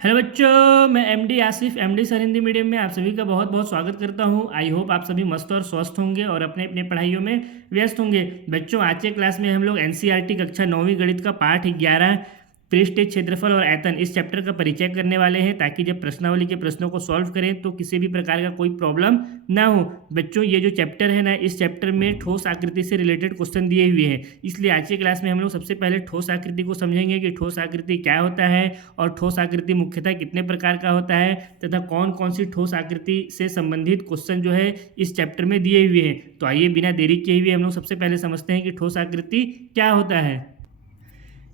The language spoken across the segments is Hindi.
हेलो बच्चों, मैं MD Asif MD sir Hindi medium में आप सभी का बहुत बहुत स्वागत करता हूं। आई होप आप सभी मस्त और स्वस्थ होंगे और अपने अपने पढ़ाइयों में व्यस्त होंगे। बच्चों, आज के क्लास में हम लोग एनसीईआरटी कक्षा 9वीं गणित का पाठ 11 पृष्ठ क्षेत्रफल और आयतन इस चैप्टर का परिचय करने वाले हैं, ताकि जब प्रश्नावली के प्रश्नों को सॉल्व करें तो किसी भी प्रकार का कोई प्रॉब्लम ना हो। बच्चों, ये जो चैप्टर है ना, इस चैप्टर में ठोस आकृति से रिलेटेड क्वेश्चन दिए हुए हैं, इसलिए आज की क्लास में हम लोग सबसे पहले ठोस आकृति को समझेंगे कि ठोस आकृति क्या होता है और ठोस आकृति मुख्यतः कितने प्रकार का होता है तथा कौन कौन सी ठोस आकृति से संबंधित क्वेश्चन जो है इस चैप्टर में दिए हुए हैं। तो आइए बिना देरी किए हुए हम लोग सबसे पहले समझते हैं कि ठोस आकृति क्या होता है।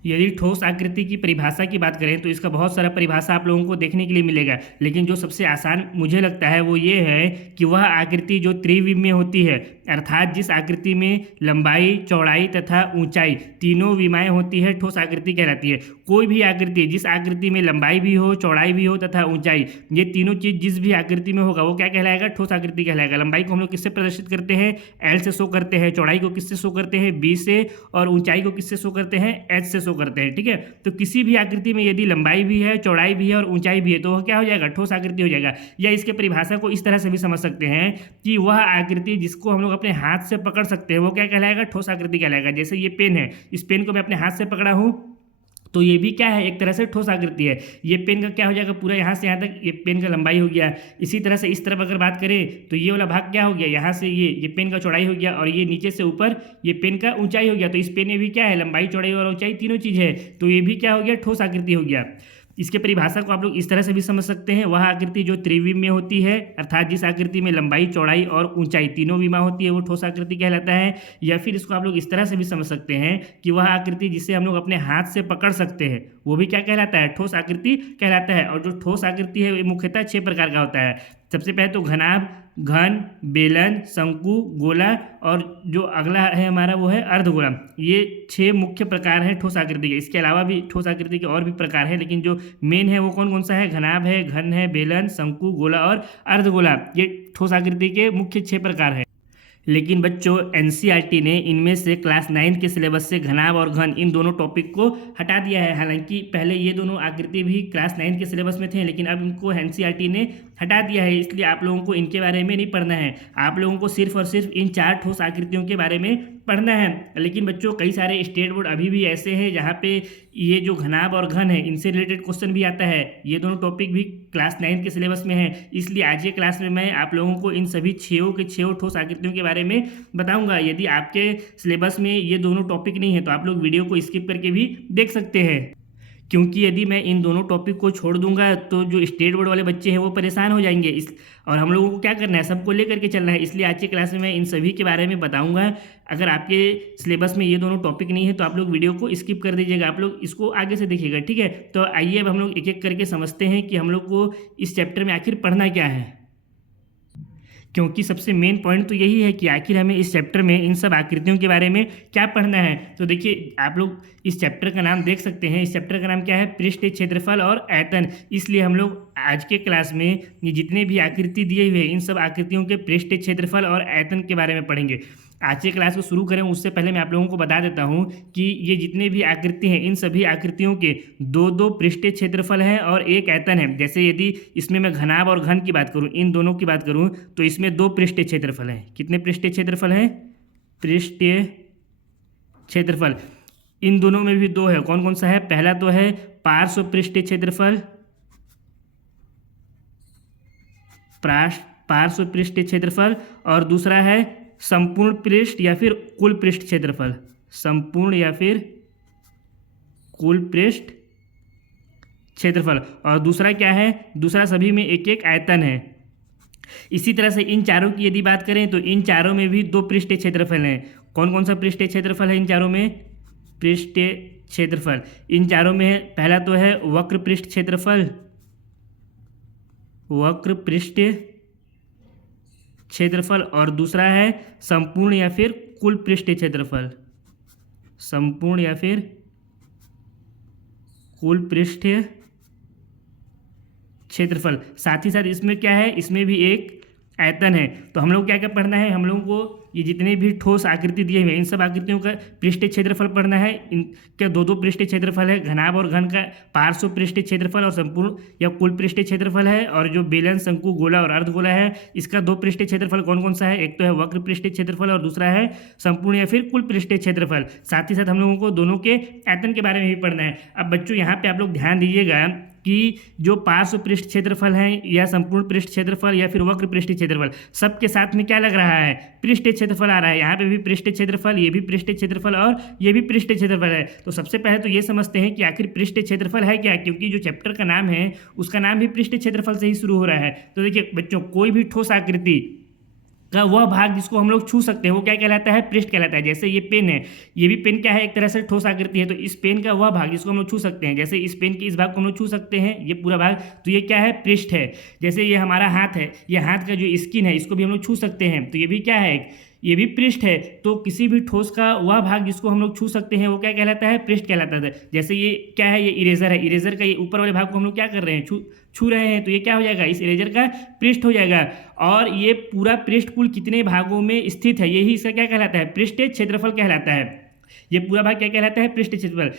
यदि ठोस आकृति की परिभाषा की बात करें तो इसका बहुत सारा परिभाषा आप लोगों को देखने के लिए मिलेगा, लेकिन जो सबसे आसान मुझे लगता है वो ये है कि वह आकृति जो त्रिविमीय होती है, अर्थात जिस आकृति में लंबाई, चौड़ाई तथा ऊंचाई तीनों विमाएं होती है, ठोस आकृति कहलाती है। कोई भी आकृति जिस आकृति में लंबाई भी हो, चौड़ाई भी हो तथा ऊंचाई, ये तीनों चीज जिस भी आकृति में होगा वो क्या कहलाएगा? ठोस आकृति कहलाएगा। लंबाई को हम लोग किससे प्रदर्शित करते हैं? एल से शो करते हैं। चौड़ाई को किससे शो करते हैं? बी से। और ऊंचाई को किससे शो करते हैं? एच से शो करते हैं। ठीक है, तो किसी भी आकृति में यदि लंबाई भी है, चौड़ाई भी है और ऊंचाई भी है तो वह क्या हो जाएगा? ठोस आकृति हो जाएगा। या इसके परिभाषा को इस तरह से भी समझ सकते हैं कि वह आकृति जिसको हम लोग अपने हाथ से पकड़ सकते हैं वो क्या कहलाएगा? ठोस आकृति कहलाएगा। जैसे ये पेन है, इस पेन को मैं अपने हाथ से पकड़ा हूं तो ये भी क्या है? एक तरह से ठोस आकृति है। ये पेन का क्या हो जाएगा? पूरा यहाँ से यहाँ तक ये पेन का लंबाई हो गया। इसी तरह से इस तरफ अगर बात करें तो ये वाला भाग क्या हो गया? यहाँ से ये पेन का चौड़ाई हो गया और ये नीचे से ऊपर ये पेन का ऊंचाई हो गया। तो इस पेन में भी क्या है? लंबाई, चौड़ाई और ऊंचाई तीनों चीज़ है, तो ये भी क्या हो गया? ठोस आकृति हो गया। इसके परिभाषा को आप लोग इस तरह से भी समझ सकते हैं, वह आकृति जो त्रिविमीय होती है, अर्थात जिस आकृति में लंबाई, चौड़ाई और ऊंचाई तीनों विमा होती है, वो ठोस आकृति कहलाता है। या फिर इसको आप लोग इस तरह से भी समझ सकते हैं कि वह आकृति जिसे हम लोग अपने हाथ से पकड़ सकते हैं वो भी क्या कहलाता है? ठोस आकृति कहलाता है। और जो ठोस आकृति है वो मुख्यतः 6 प्रकार का होता है। सबसे पहले तो घनाभ, घन, बेलन, शंकु, गोला और जो अगला है हमारा वो है अर्धगोला। ये 6 मुख्य प्रकार हैं ठोस आकृति के। इसके अलावा भी ठोस आकृति के और भी प्रकार हैं, लेकिन जो मेन है वो कौन कौन सा है? घनाभ है, घन है, बेलन, शंकु, गोला और अर्धगोला। ये ठोस आकृति के मुख्य 6 प्रकार हैं। लेकिन बच्चों, एनसीईआरटी ने इनमें से क्लास 9 के सिलेबस से घनाभ और घन इन दोनों टॉपिक को हटा दिया है। हालांकि पहले ये दोनों आकृति भी क्लास 9 के सिलेबस में थे, लेकिन अब इनको एनसीईआरटी ने हटा दिया है। इसलिए आप लोगों को इनके बारे में नहीं पढ़ना है। आप लोगों को सिर्फ और सिर्फ इन 4 ठोस आकृतियों के बारे में पढ़ना है। लेकिन बच्चों, कई सारे स्टेट बोर्ड अभी भी ऐसे हैं जहाँ पे ये जो घनाभ और घन है इनसे रिलेटेड क्वेश्चन भी आता है। ये दोनों टॉपिक भी क्लास 9 के सिलेबस में है। इसलिए आज के क्लास में मैं आप लोगों को इन सभी 6 ठोस आकृतियों के बारे में बताऊंगा। यदि आपके सिलेबस में ये दोनों टॉपिक नहीं है तो आप लोग वीडियो को स्किप करके भी देख सकते हैं, क्योंकि यदि मैं इन दोनों टॉपिक को छोड़ दूंगा तो जो स्टेट बोर्ड वाले बच्चे हैं वो परेशान हो जाएंगे। और हम लोगों को क्या करना है? सबको लेकर के चलना है। इसलिए आज की क्लास में मैं इन सभी के बारे में बताऊंगा। अगर आपके सिलेबस में ये दोनों टॉपिक नहीं है तो आप लोग वीडियो को स्किप कर दीजिएगा, आप लोग इसको आगे से देखिएगा। ठीक है, तो आइए अब हम लोग एक एक करके समझते हैं कि हम लोग को इस चैप्टर में आखिर पढ़ना क्या है। क्योंकि सबसे मेन पॉइंट तो यही है कि आखिर हमें इस चैप्टर में इन सब आकृतियों के बारे में क्या पढ़ना है। तो देखिए, आप लोग इस चैप्टर का नाम देख सकते हैं। इस चैप्टर का नाम क्या है? पृष्ठ, क्षेत्रफल और आयतन। इसलिए हम लोग आज के क्लास में ये जितने भी आकृति दिए हुए हैं इन सब आकृतियों के पृष्ठ, क्षेत्रफल और आयतन के बारे में पढ़ेंगे। आज के क्लास को शुरू करें उससे पहले मैं आप लोगों को बता देता हूं कि ये जितने भी आकृति हैं इन सभी आकृतियों के 2 पृष्ठीय क्षेत्रफल हैं और 1 आयतन है। जैसे यदि इसमें मैं घनाभ और घन की बात करूं, इन दोनों की बात करूं, तो इसमें 2 पृष्ठीय क्षेत्रफल हैं। कितने पृष्ठीय क्षेत्रफल हैं? पृष्ठीय क्षेत्रफल इन दोनों में भी 2 है। कौन कौन सा है? पहला तो है पार्श्व पृष्ठीय क्षेत्रफल, पार्श्व पृष्ठीय क्षेत्रफल, और दूसरा है संपूर्ण पृष्ठ या फिर कुल पृष्ठ क्षेत्रफल। संपूर्ण या फिर कुल पृष्ठ क्षेत्रफल। और दूसरा क्या है? दूसरा सभी में 1 आयतन है। इसी तरह से इन चारों की यदि बात करें तो इन चारों में भी 2 पृष्ठीय क्षेत्रफल हैं। कौन कौन सा पृष्ठीय क्षेत्रफल है इन चारों में? पृष्ठीय क्षेत्रफल इन चारों में है, पहला तो है वक्र पृष्ठ क्षेत्रफल, वक्र पृष्ठीय क्षेत्रफल, और दूसरा है संपूर्ण या फिर कुल पृष्ठीय क्षेत्रफल। संपूर्ण या फिर कुल पृष्ठीय क्षेत्रफल। साथ ही साथ इसमें क्या है? इसमें भी एक आयतन है। तो हम लोग क्या क्या पढ़ना है, हम लोगों को ये जितने भी ठोस आकृति दिए हुए हैं इन सब आकृतियों का पृष्ठीय क्षेत्रफल पढ़ना है। इनका दो पृष्ठीय क्षेत्रफल है, घनाभ और घन का पार्श्व पृष्ठीय क्षेत्रफल और संपूर्ण या कुल पृष्ठीय क्षेत्रफल है। और जो बेलन, शंकु, गोला और अर्धगोला है इसका 2 पृष्ठीय क्षेत्रफल कौन कौन सा है, एक तो है वक्र पृष्ठीय क्षेत्रफल और दूसरा है संपूर्ण या फिर कुल पृष्ठीय क्षेत्रफल। साथ ही साथ हम लोगों को दोनों के आयतन के बारे में भी पढ़ना है। अब बच्चों यहाँ पे आप लोग ध्यान दीजिएगा कि जो पार्श्व पृष्ठ क्षेत्रफल है या संपूर्ण पृष्ठ क्षेत्रफल या फिर वक्र पृष्ठ क्षेत्रफल, सबके साथ में क्या लग रहा है, पृष्ठीय क्षेत्रफल आ रहा है। यहाँ पे भी पृष्ठीय क्षेत्रफल, ये भी पृष्ठीय क्षेत्रफल और ये भी पृष्ठीय क्षेत्रफल है। तो सबसे पहले तो ये समझते हैं कि आखिर पृष्ठीय क्षेत्रफल है क्या, क्योंकि जो चैप्टर का नाम है उसका नाम भी पृष्ठीय क्षेत्रफल से ही शुरू हो रहा है। तो देखिए बच्चों, कोई भी ठोस आकृति का वह भाग जिसको हम लोग छू सकते हैं वो क्या कहलाता है, पृष्ठ कहलाता है। जैसे ये पेन है, ये भी पेन क्या है, एक तरह से ठोस आकृति है। तो इस पेन का वह भाग जिसको हम लोग छू सकते हैं, जैसे इस पेन के इस भाग को हम लोग छू सकते हैं, ये पूरा भाग, तो ये क्या है, पृष्ठ है। जैसे ये हमारा हाथ है, ये हाथ का जो स्किन है इसको भी हम लोग छू सकते हैं, तो ये भी क्या है, ये भी पृष्ठ है। तो किसी भी ठोस का वह भाग जिसको हम लोग छू सकते हैं वो क्या कहलाता है, पृष्ठ कहलाता है। जैसे ये क्या है, ये इरेजर है, इरेजर का ये ऊपर वाले भाग को हम लोग क्या कर रहे हैं, छू रहे हैं, तो ये क्या हो जाएगा, इस इरेजर का पृष्ठ हो जाएगा। और ये पूरा पृष्ठ कुल कितने भागों में स्थित है, यही इसका क्या कहलाता है, पृष्ठीय क्षेत्रफल कहलाता है। ये पूरा भाग क्या कहलाता है, पृष्ठीय क्षेत्रफल।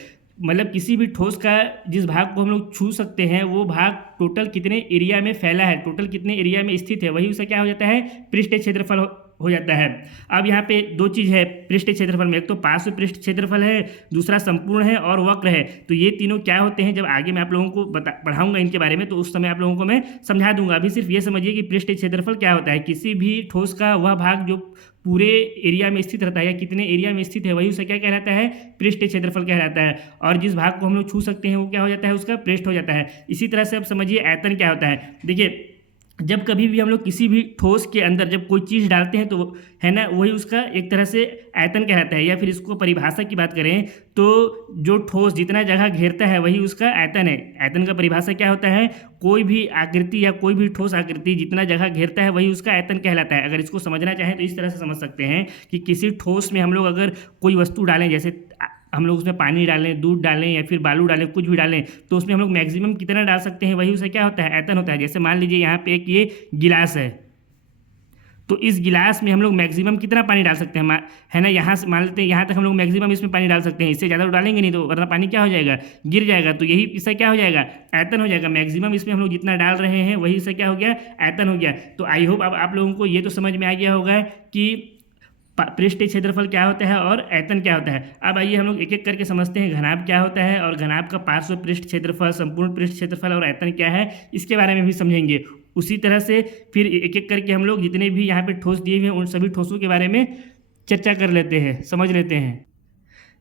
मतलब किसी भी ठोस का जिस भाग को हम लोग छू सकते हैं वो भाग टोटल कितने एरिया में फैला है, टोटल कितने एरिया में स्थित है, वही उसका क्या हो जाता है, पृष्ठीय क्षेत्रफल हो जाता है। अब यहाँ पे 2 चीज़ है पृष्ठीय क्षेत्रफल में, एक तो पार्श्व पृष्ठ क्षेत्रफल है, दूसरा संपूर्ण है और वक्र है। तो ये तीनों क्या होते हैं, जब आगे मैं आप लोगों को पढ़ाऊंगा इनके बारे में तो उस समय आप लोगों को मैं समझा दूंगा। अभी सिर्फ ये समझिए कि पृष्ठीय क्षेत्रफल क्या होता है। किसी भी ठोस का वह भाग जो पूरे एरिया में स्थित रहता है या कितने एरिया में स्थित है वही उसे क्या कहलाता है, पृष्ठीय क्षेत्रफल कहलाता है। और जिस भाग को हम लोग छू सकते हैं वो क्या हो जाता है, उसका पृष्ठ हो जाता है। इसी तरह से अब समझिए आयतन क्या होता है। देखिए जब कभी भी हम लोग किसी भी ठोस के अंदर जब कोई चीज़ डालते हैं तो है ना, वही उसका एक तरह से आयतन कहलाता है। या फिर इसको परिभाषा की बात करें तो जो ठोस जितना जगह घेरता है वही उसका आयतन है। आयतन का परिभाषा क्या होता है, कोई भी आकृति या कोई भी ठोस आकृति जितना जगह घेरता है वही उसका आयतन कहलाता है। अगर इसको समझना चाहें तो इस तरह से समझ सकते हैं कि किसी ठोस में हम लोग अगर कोई वस्तु डालें, जैसे हम लोग उसमें पानी डालें, दूध डालें या फिर बालू डालें, कुछ भी डालें, तो उसमें हम लोग मैक्सिमम कितना डाल सकते हैं, वही उसे क्या होता है, आयतन होता है। जैसे मान लीजिए यहाँ पे एक ये गिलास है, तो इस गिलास में हम लोग मैक्सिमम कितना पानी डाल सकते हैं, है ना, यहाँ से मान लेते हैं यहाँ तक हम लोग मैक्सिमम इसमें पानी डाल सकते हैं। इससे ज़्यादा तो डालेंगे नहीं, तो वरना पानी क्या हो जाएगा, गिर जाएगा। तो यही इससे क्या हो जाएगा, आयतन हो जाएगा। मैक्सिमम इसमें हम लोग जितना डाल रहे हैं वही इससे क्या हो गया, आयतन हो गया। तो आई होप अब आप लोगों को ये तो समझ में आ गया होगा कि पृष्ठीय क्षेत्रफल क्या होता है और आयतन क्या होता है। अब आइए हम लोग एक एक करके समझते हैं घनाभ क्या होता है और घनाभ का पार्श्व पृष्ठ क्षेत्रफल, संपूर्ण पृष्ठ क्षेत्रफल और आयतन क्या है, इसके बारे में भी समझेंगे। उसी तरह से फिर एक एक करके हम लोग जितने भी यहाँ पे ठोस दिए हुए हैं उन सभी ठोसों के बारे में चर्चा कर लेते हैं, समझ लेते हैं।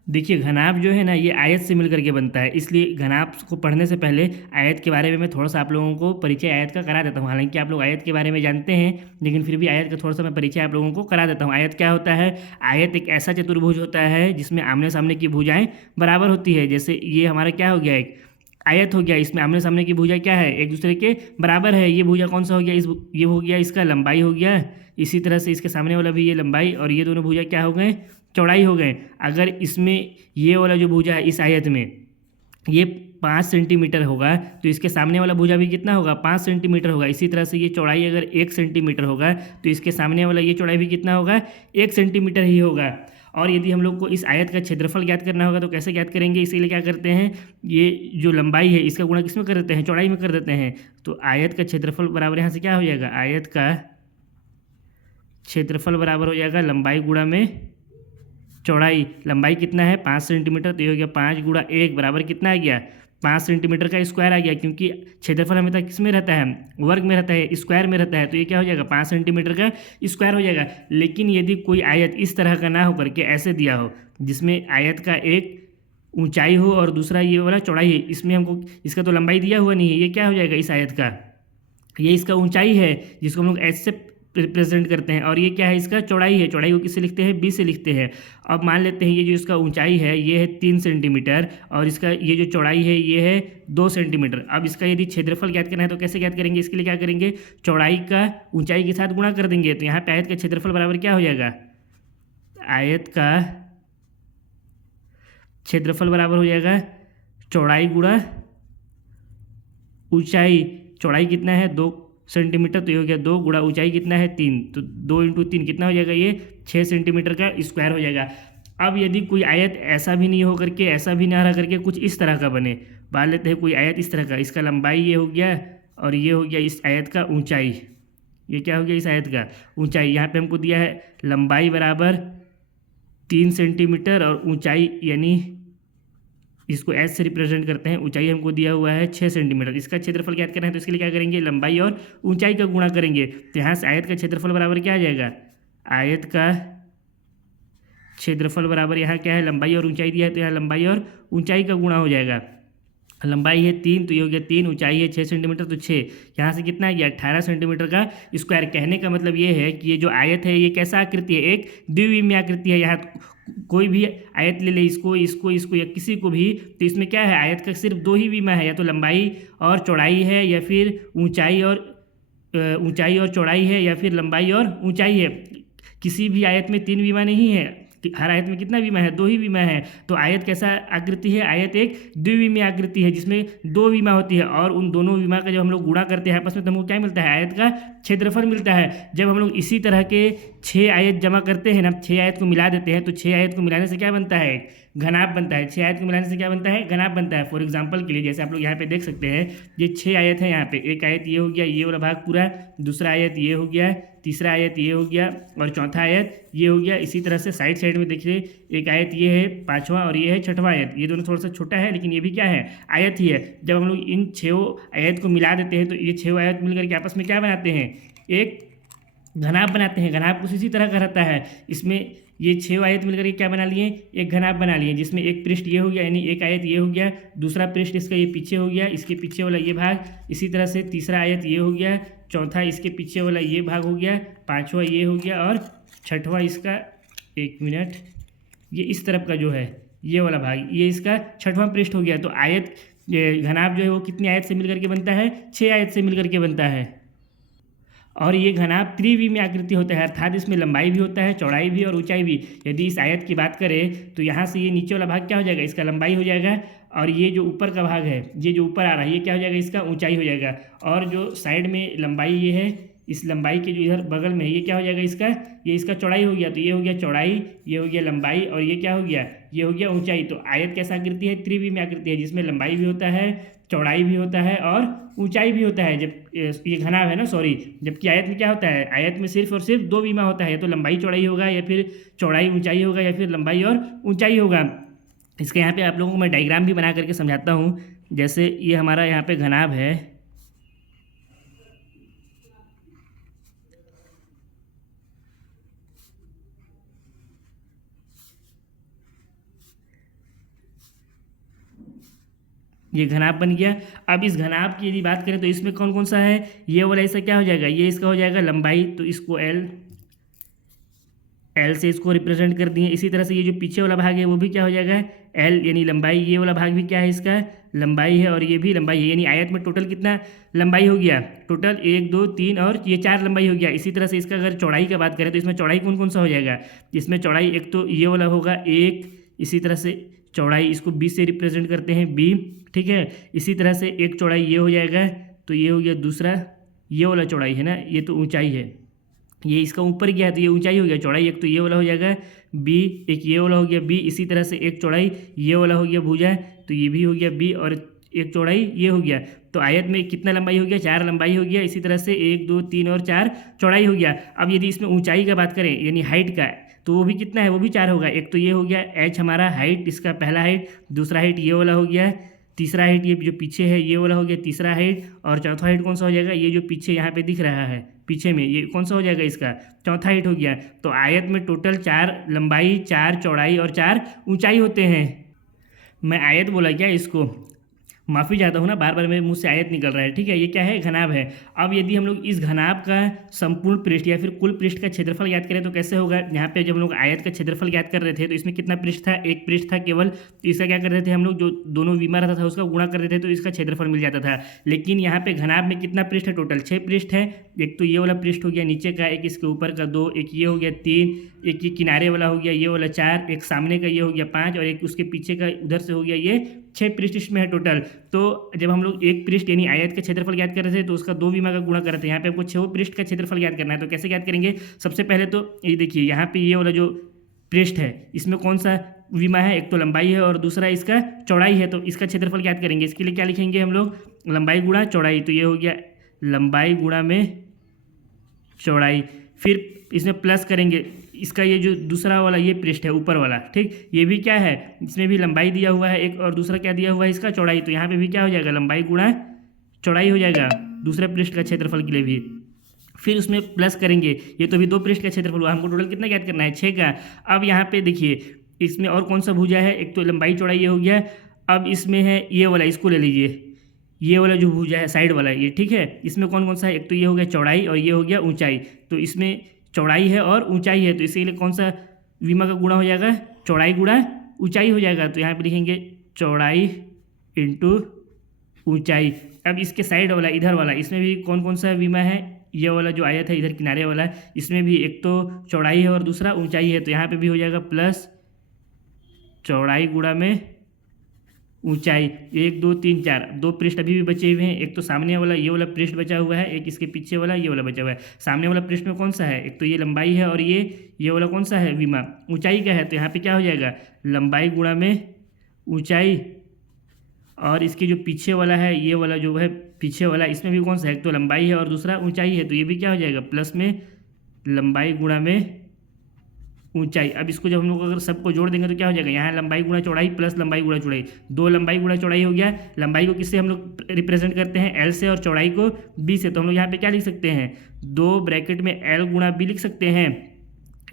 देखिए घनाभ जो है ना ये आयत से मिलकर के बनता है, इसलिए घनाभ को पढ़ने से पहले आयत के बारे में मैं थोड़ा सा आप लोगों को परिचय आयत का करा देता हूँ। हालांकि आप लोग आयत के बारे में जानते हैं लेकिन फिर भी आयत का थोड़ा सा मैं परिचय आप लोगों को करा देता हूँ। आयत क्या होता है, आयत एक ऐसा चतुर्भुज होता है जिसमें आमने सामने की भुजाएं बराबर होती है। जैसे ये हमारा क्या हो गया, एक आयत हो गया, इसमें आमने सामने की भुजा क्या है, एक दूसरे के बराबर है। ये भुजा कौन सा हो गया, ये हो गया इसका लंबाई हो गया। इसी तरह से इसके सामने वाला भी ये लंबाई और ये दोनों भुजा क्या हो गए, चौड़ाई हो गए। अगर इसमें ये वाला जो भुजा है इस आयत में ये 5 सेंटीमीटर होगा तो इसके सामने वाला भुजा भी कितना होगा, 5 सेंटीमीटर होगा। इसी तरह से ये चौड़ाई अगर 1 सेंटीमीटर होगा तो इसके सामने वाला ये चौड़ाई भी कितना होगा, 1 सेंटीमीटर ही होगा। और यदि हम लोग को इस आयत का क्षेत्रफल ज्ञात करना होगा तो कैसे ज्ञात करेंगे, इसीलिए क्या करते हैं, ये जो लंबाई है इसका गुणा किस में कर देते हैं, चौड़ाई में कर देते हैं। तो आयत का क्षेत्रफल बराबर यहाँ से क्या हो जाएगा, आयत का क्षेत्रफल बराबर हो जाएगा लंबाई गुणा में चौड़ाई। लंबाई कितना है 5 सेंटीमीटर, तो ये हो गया 5 गुणा 1 बराबर कितना आ गया, 5 सेंटीमीटर का स्क्वायर आ गया। क्योंकि क्षेत्रफल हमेशा किस में रहता है, वर्ग में रहता है, स्क्वायर में रहता है, तो ये क्या हो जाएगा 5 सेंटीमीटर का स्क्वायर हो जाएगा। लेकिन यदि कोई आयत इस तरह का ना हो करके ऐसे दिया हो जिसमें आयत का एक ऊंचाई हो और दूसरा ये वाला चौड़ाई है, इसमें हमको इसका तो लंबाई दिया हुआ नहीं है, ये क्या हो जाएगा इस आयत का, ये इसका ऊंचाई है जिसको हम लोग एच से रिप्रेजेंट करते हैं, और ये क्या है इसका चौड़ाई है। चौड़ाई को किससे लिखते हैं, बी से लिखते हैं। अब मान लेते हैं ये जो इसका ऊंचाई है ये है 3 सेंटीमीटर और इसका ये जो चौड़ाई है ये है 2 सेंटीमीटर। अब इसका यदि क्षेत्रफल ज्ञात करना है तो कैसे ज्ञात करेंगे, इसके लिए क्या करेंगे, चौड़ाई का ऊंचाई के साथ गुणा कर देंगे। तो यहाँ पे आयत का क्षेत्रफल बराबर क्या हो जाएगा, आयत का क्षेत्रफल बराबर हो जाएगा चौड़ाई गुणा ऊंचाई। चौड़ाई कितना है 2 सेंटीमीटर, तो ये हो गया 2 गुणा ऊंचाई कितना है 3, तो 2 इंटू 3 कितना हो जाएगा, ये 6 सेंटीमीटर का स्क्वायर हो जाएगा। अब यदि कोई आयत ऐसा भी नहीं हो करके, ऐसा भी ना रह करके, कुछ इस तरह का बने, मान लेते हैं कोई आयत इस तरह का, इसका लंबाई ये हो गया और ये हो गया इस आयत का ऊंचाई, ये क्या हो गया इस आयत का ऊंचाई। यहाँ पे हमको दिया है लंबाई बराबर 3 सेंटीमीटर और ऊंचाई यानी इसको एच से रिप्रेजेंट करते हैं, ऊंचाई हमको दिया हुआ है 6 सेंटीमीटर। इसका क्षेत्रफल ज्ञात करना है तो इसके लिए क्या करेंगे, लंबाई और ऊंचाई का गुणा करेंगे। तो यहाँ से आयत का क्षेत्रफल बराबर क्या आ जाएगा, आयत का क्षेत्रफल बराबर यहाँ क्या है, लंबाई और ऊंचाई दिया है तो यहाँ लंबाई और ऊंचाई का गुणा हो जाएगा। लंबाई है 3 तो ये हो गया 3, ऊंचाई है 6 सेंटीमीटर तो 6, यहाँ से कितना है ये 18 सेंटीमीटर का स्क्वायर। कहने का मतलब ये है कि ये जो आयत है ये कैसा आकृति है, एक द्विविमीय आकृति है। यहाँ कोई भी आयत ले ले, इसको इसको इसको या किसी को भी, तो इसमें क्या है, आयत का सिर्फ 2 ही विमा है, या तो लंबाई और चौड़ाई है या फिर ऊंचाई और चौड़ाई है या फिर लंबाई और ऊंचाई है। किसी भी आयत में 3 विमा नहीं है, हर आयत में कितना विमा है, 2 ही विमा है। तो आयत कैसा आकृति है, आयत एक द्विविमीय आकृति है जिसमें 2 विमा होती है, और उन दोनों विमा का जब हम लोग गुणा करते हैं आपस में तो हमको क्या मिलता है, आयत का क्षेत्रफल मिलता है। जब हम लोग इसी तरह के 6 आयत जमा करते हैं ना, 6 आयत को मिला देते हैं तो 6 आयत को मिलाने से क्या बनता है, घनाभ बनता है। 6 आयत को मिलाने से क्या बनता है, घनाभ बनता है। फॉर एग्जांपल के लिए जैसे आप लोग यहाँ पे देख सकते हैं, ये 6 आयत है, यहाँ पे एक आयत ये हो गया, ये वाला भाग पूरा, दूसरा आयत ये हो गया, तीसरा आयत ये हो गया और चौथा आयत ये हो गया। इसी तरह से साइड साइड में देखिए, एक आयत ये है 5वां और ये है 6वां आयत, ये दोनों थोड़ा सा छोटा है लेकिन ये भी क्या है, आयत ही है। जब हम लोग इन 6 आयत को मिला देते हैं तो ये 6 आयत मिलकर के आपस में क्या बनाते हैं, एक घनाभ बनाते हैं। घनाभ कुछ इसी तरह का रहता है, इसमें ये 6 आयत मिलकर के क्या बना लिए, एक घनाभ बना लिए, जिसमें एक पृष्ठ ये हो गया यानी एक आयत ये हो गया, दूसरा पृष्ठ इसका ये पीछे हो गया, इसके पीछे वाला ये भाग, इसी तरह से तीसरा आयत ये हो गया, चौथा इसके पीछे वाला ये भाग हो गया, 5वां ये हो गया और 6वां इसका, 1 मिनट, ये इस तरफ का जो है ये वाला भाग, ये इसका 6वां पृष्ठ हो गया। तो आयत घनाभ जो है वो कितनी आयत से मिलकर के बनता है, 6 आयत से मिलकर के बनता है। और ये घनाभ त्रिविमीय आकृति होता है, अर्थात इसमें लंबाई भी होता है, चौड़ाई भी और ऊंचाई भी। यदि इस आयत की बात करें तो यहाँ से ये नीचे वाला भाग क्या हो जाएगा, इसका लंबाई हो जाएगा, और ये जो ऊपर का भाग है, ये जो ऊपर आ रहा है ये क्या हो जाएगा, इसका ऊंचाई हो जाएगा। और जो साइड में लंबाई ये है, इस लंबाई के जो इधर बगल में ये क्या हो जाएगा, इसका ये इसका चौड़ाई हो गया। तो ये हो गया चौड़ाई, ये हो गया लंबाई और ये क्या हो गया, ये हो गया ऊंचाई। तो आयत कैसा आकृति है, त्रिविमीय आकृति है, जिसमें लंबाई भी होता है, चौड़ाई भी होता है और ऊंचाई भी होता है। जब ये घनाभ है ना, सॉरी, जबकि आयत में क्या होता है, आयत में सिर्फ और सिर्फ 2 विमा होता है, या तो लंबाई चौड़ाई होगा या फिर चौड़ाई ऊंचाई होगा या फिर लंबाई और ऊंचाई होगा। इसके यहाँ पे आप लोगों को मैं डायग्राम भी बना करके समझाता हूँ। जैसे ये हमारा यहाँ पे घनाभ है, ये घनाभ बन गया। अब इस घनाभ की यदि बात करें तो इसमें कौन कौन सा है, ये वाला इसका क्या हो जाएगा, ये इसका हो जाएगा लंबाई, तो इसको एल से इसको रिप्रेजेंट कर दिए। इसी तरह से ये जो पीछे वाला भाग है वो भी क्या हो जाएगा, एल यानी लंबाई, ये वाला भाग भी क्या है, इसका लंबाई है और ये भी लंबाई है। यानी आयत में टोटल कितना लंबाई हो गया, टोटल 1 2 3 और ये 4 लंबाई हो गया। इसी तरह से इसका अगर चौड़ाई का बात करें तो इसमें चौड़ाई कौन कौन सा हो जाएगा, इसमें चौड़ाई एक तो ये वाला होगा 1, इसी तरह से चौड़ाई इसको 20 से रिप्रेजेंट करते हैं बी, ठीक है। इसी तरह से एक चौड़ाई ये हो जाएगा, तो ये हो गया दूसरा, ये वाला चौड़ाई है ना, ये तो ऊंचाई है, ये इसका ऊपर गया है तो ये ऊंचाई हो गया। चौड़ाई एक तो ये वाला हो जाएगा बी, एक ये वाला हो गया बी, इसी तरह से एक चौड़ाई ये वाला हो गया भुजा, तो ये भी हो गया बी, और एक चौड़ाई ये हो गया। तो आयत में कितना लंबाई हो गया, 4 लंबाई हो गया। इसी तरह से 1 2 3 और 4 चौड़ाई हो गया। अब यदि इसमें ऊंचाई का बात करें यानी हाइट का, तो वो भी कितना है, वो भी 4 होगा। एक तो ये हो गया एच हमारा हाइट, इसका पहला हाइट, दूसरा हाइट ये वाला हो गया, तीसरा हाइट ये जो पीछे है ये वाला हो गया तीसरा हाइट, और चौथा हाइट कौन सा हो जाएगा, ये जो पीछे यहाँ पे दिख रहा है पीछे में, ये कौन सा हो जाएगा, इसका चौथा हाइट हो गया। तो आयत में टोटल 4 लंबाई, 4 चौड़ाई और 4 ऊंचाई होते हैं। मैं आयत बोला क्या इसको, माफ़ी चाहता हूँ ना, बार बार मेरे मुंह से आयत निकल रहा है, ठीक है। ये क्या है, घनाभ है। अब यदि हम लोग इस घनाभ का संपूर्ण पृष्ठ या फिर कुल पृष्ठ का क्षेत्रफल ज्ञात करें तो कैसे होगा। यहाँ पे जब हम लोग आयत का क्षेत्रफल ज्ञात कर रहे थे तो इसमें कितना पृष्ठ था, एक पृष्ठ था केवल। तो इसका क्या कर रहे थे हम लोग, जो दोनों विमा रहता था उसका गुणा कर रहे थे तो इसका क्षेत्रफल मिल जाता था। लेकिन यहाँ पे घनाभ में कितना पृष्ठ है, टोटल 6 पृष्ठ है। एक तो ये वाला पृष्ठ हो गया नीचे का, एक इसके ऊपर का 2, एक ये हो गया 3, एक ये किनारे वाला हो गया ये वाला 4, एक सामने का ये हो गया 5 और एक उसके पीछे का उधर से हो गया ये 6 पृष्ठ इसमें है टोटल। तो जब हम लोग एक पृष्ठ यानी आयत का क्षेत्रफल ज्ञात कर रहे थे तो उसका 2 विमा का गुणा कर रहे थे। यहाँ पे आपको 6 पृष्ठ का क्षेत्रफल ज्ञात करना है। तो कैसे ज्ञात करेंगे? सबसे पहले तो ये देखिए, यहाँ पे ये वाला जो पृष्ठ है इसमें कौन सा विमा है? एक तो लंबाई है और दूसरा इसका चौड़ाई है। तो इसका क्षेत्रफल ज्ञात करेंगे। इसके लिए क्या लिखेंगे हम लोग? लंबाई गुणा चौड़ाई। तो ये हो गया लंबाई गुणा में चौड़ाई। फिर इसमें प्लस करेंगे इसका ये जो दूसरा वाला ये पृष्ठ है ऊपर वाला, ठीक, ये भी क्या है? इसमें भी लंबाई दिया हुआ है एक, और दूसरा क्या दिया हुआ है? इसका चौड़ाई। तो यहाँ पे भी क्या हो जाएगा? लंबाई गुणा चौड़ाई हो जाएगा दूसरे पृष्ठ का क्षेत्रफल के लिए भी। फिर उसमें प्लस करेंगे, ये तो भी 2 पृष्ठ का क्षेत्रफल हुआ, हमको टोटल कितना ज्ञात करना है? 6 का। अब यहाँ पे देखिए इसमें और कौन सा भुजा है? एक तो लंबाई चौड़ाई ये हो गया। अब इसमें है ये वाला, इसको ले लीजिए, ये वाला जो भुजा है साइड वाला ये, ठीक है। इसमें कौन कौन सा है? एक तो ये हो गया चौड़ाई और ये हो गया ऊंचाई। तो इसमें चौड़ाई है और ऊंचाई है, तो इसीलिए कौन सा विमा का गुणा हो जाएगा? चौड़ाई गुणा ऊंचाई हो जाएगा। तो यहाँ पे लिखेंगे चौड़ाई इंटू ऊंचाई। अब इसके साइड वाला इधर वाला, इसमें भी कौन कौन सा विमा है? ये वाला जो आयत है इधर किनारे वाला, इसमें भी एक तो चौड़ाई है और दूसरा ऊंचाई है। तो यहाँ पे भी हो जाएगा प्लस चौड़ाई गुणा में ऊंचाई। 1 2 3 4 2 पृष्ठ अभी भी बचे हुए हैं। एक तो सामने वाला ये वाला पृष्ठ बचा हुआ है, एक इसके पीछे वाला ये वाला बचा हुआ है। सामने वाला पृष्ठ में कौन सा है? एक तो ये लंबाई है और ये वाला कौन सा है? विमा। ऊंचाई का है, तो यहाँ पे क्या हो जाएगा? लंबाई गुणा में ऊंचाई। और इसके जो पीछे वाला है ये वाला जो है पीछे वाला, इसमें भी कौन सा है? एक तो लंबाई है और दूसरा ऊंचाई है। तो ये भी क्या हो जाएगा? प्लस में लंबाई गुणा में ऊंचाई। अब इसको जब हम लोग अगर सबको जोड़ देंगे तो क्या हो जाएगा? यहाँ लंबाई गुणा चौड़ाई प्लस लंबाई गुणा चौड़ाई, 2 लंबाई गुणा चौड़ाई हो गया। लंबाई को किससे हम लोग रिप्रेजेंट करते हैं? एल से, और चौड़ाई को बी से। तो हम लोग यहाँ पे क्या लिख सकते हैं? 2 ब्रैकेट में एल गुणा बी लिख सकते हैं।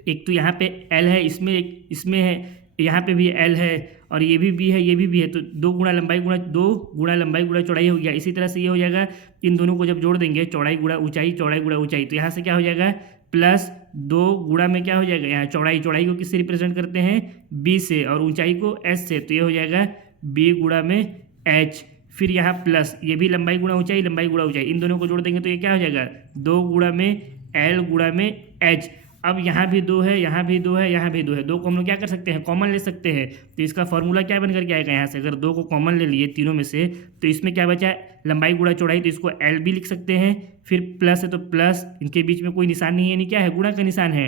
एक तो यहाँ पे एल है, इसमें है, यहाँ पे भी एल है और ये भी बी है, ये भी बी है। तो 2 गुणा लंबाई गुणा चौड़ाई हो गया। इसी तरह से ये हो जाएगा, इन दोनों को जब जोड़ देंगे चौड़ाई गुणा ऊंचाई, चौड़ाई गुणा ऊंचाई, तो यहाँ से क्या हो जाएगा? प्लस 2 गुणा में क्या हो जाएगा? यहाँ चौड़ाई को किससे रिप्रेजेंट करते हैं? बी से, और ऊंचाई को एच से। तो ये हो जाएगा बी गुणा में एच। फिर यहाँ प्लस, ये भी लंबाई गुणा ऊंचाई, लंबाई गुणा ऊंचाई, इन दोनों को जोड़ देंगे तो ये क्या हो जाएगा? 2 गुणा में एल गुणा में एच। अब यहाँ भी 2 है, यहाँ भी 2 है, यहाँ भी 2 है। 2 को हम लोग क्या कर सकते हैं? कॉमन ले सकते हैं। तो इसका फॉर्मूला क्या बन करके आएगा? यहाँ से अगर 2 को कॉमन ले लिए तीनों में से, तो इसमें क्या बचा? लंबाई गुणा चौड़ाई, तो इसको एल भी लिख सकते हैं। फिर प्लस है तो प्लस, इनके बीच में कोई निशान नहीं है, यानी क्या है? गुणा का निशान है।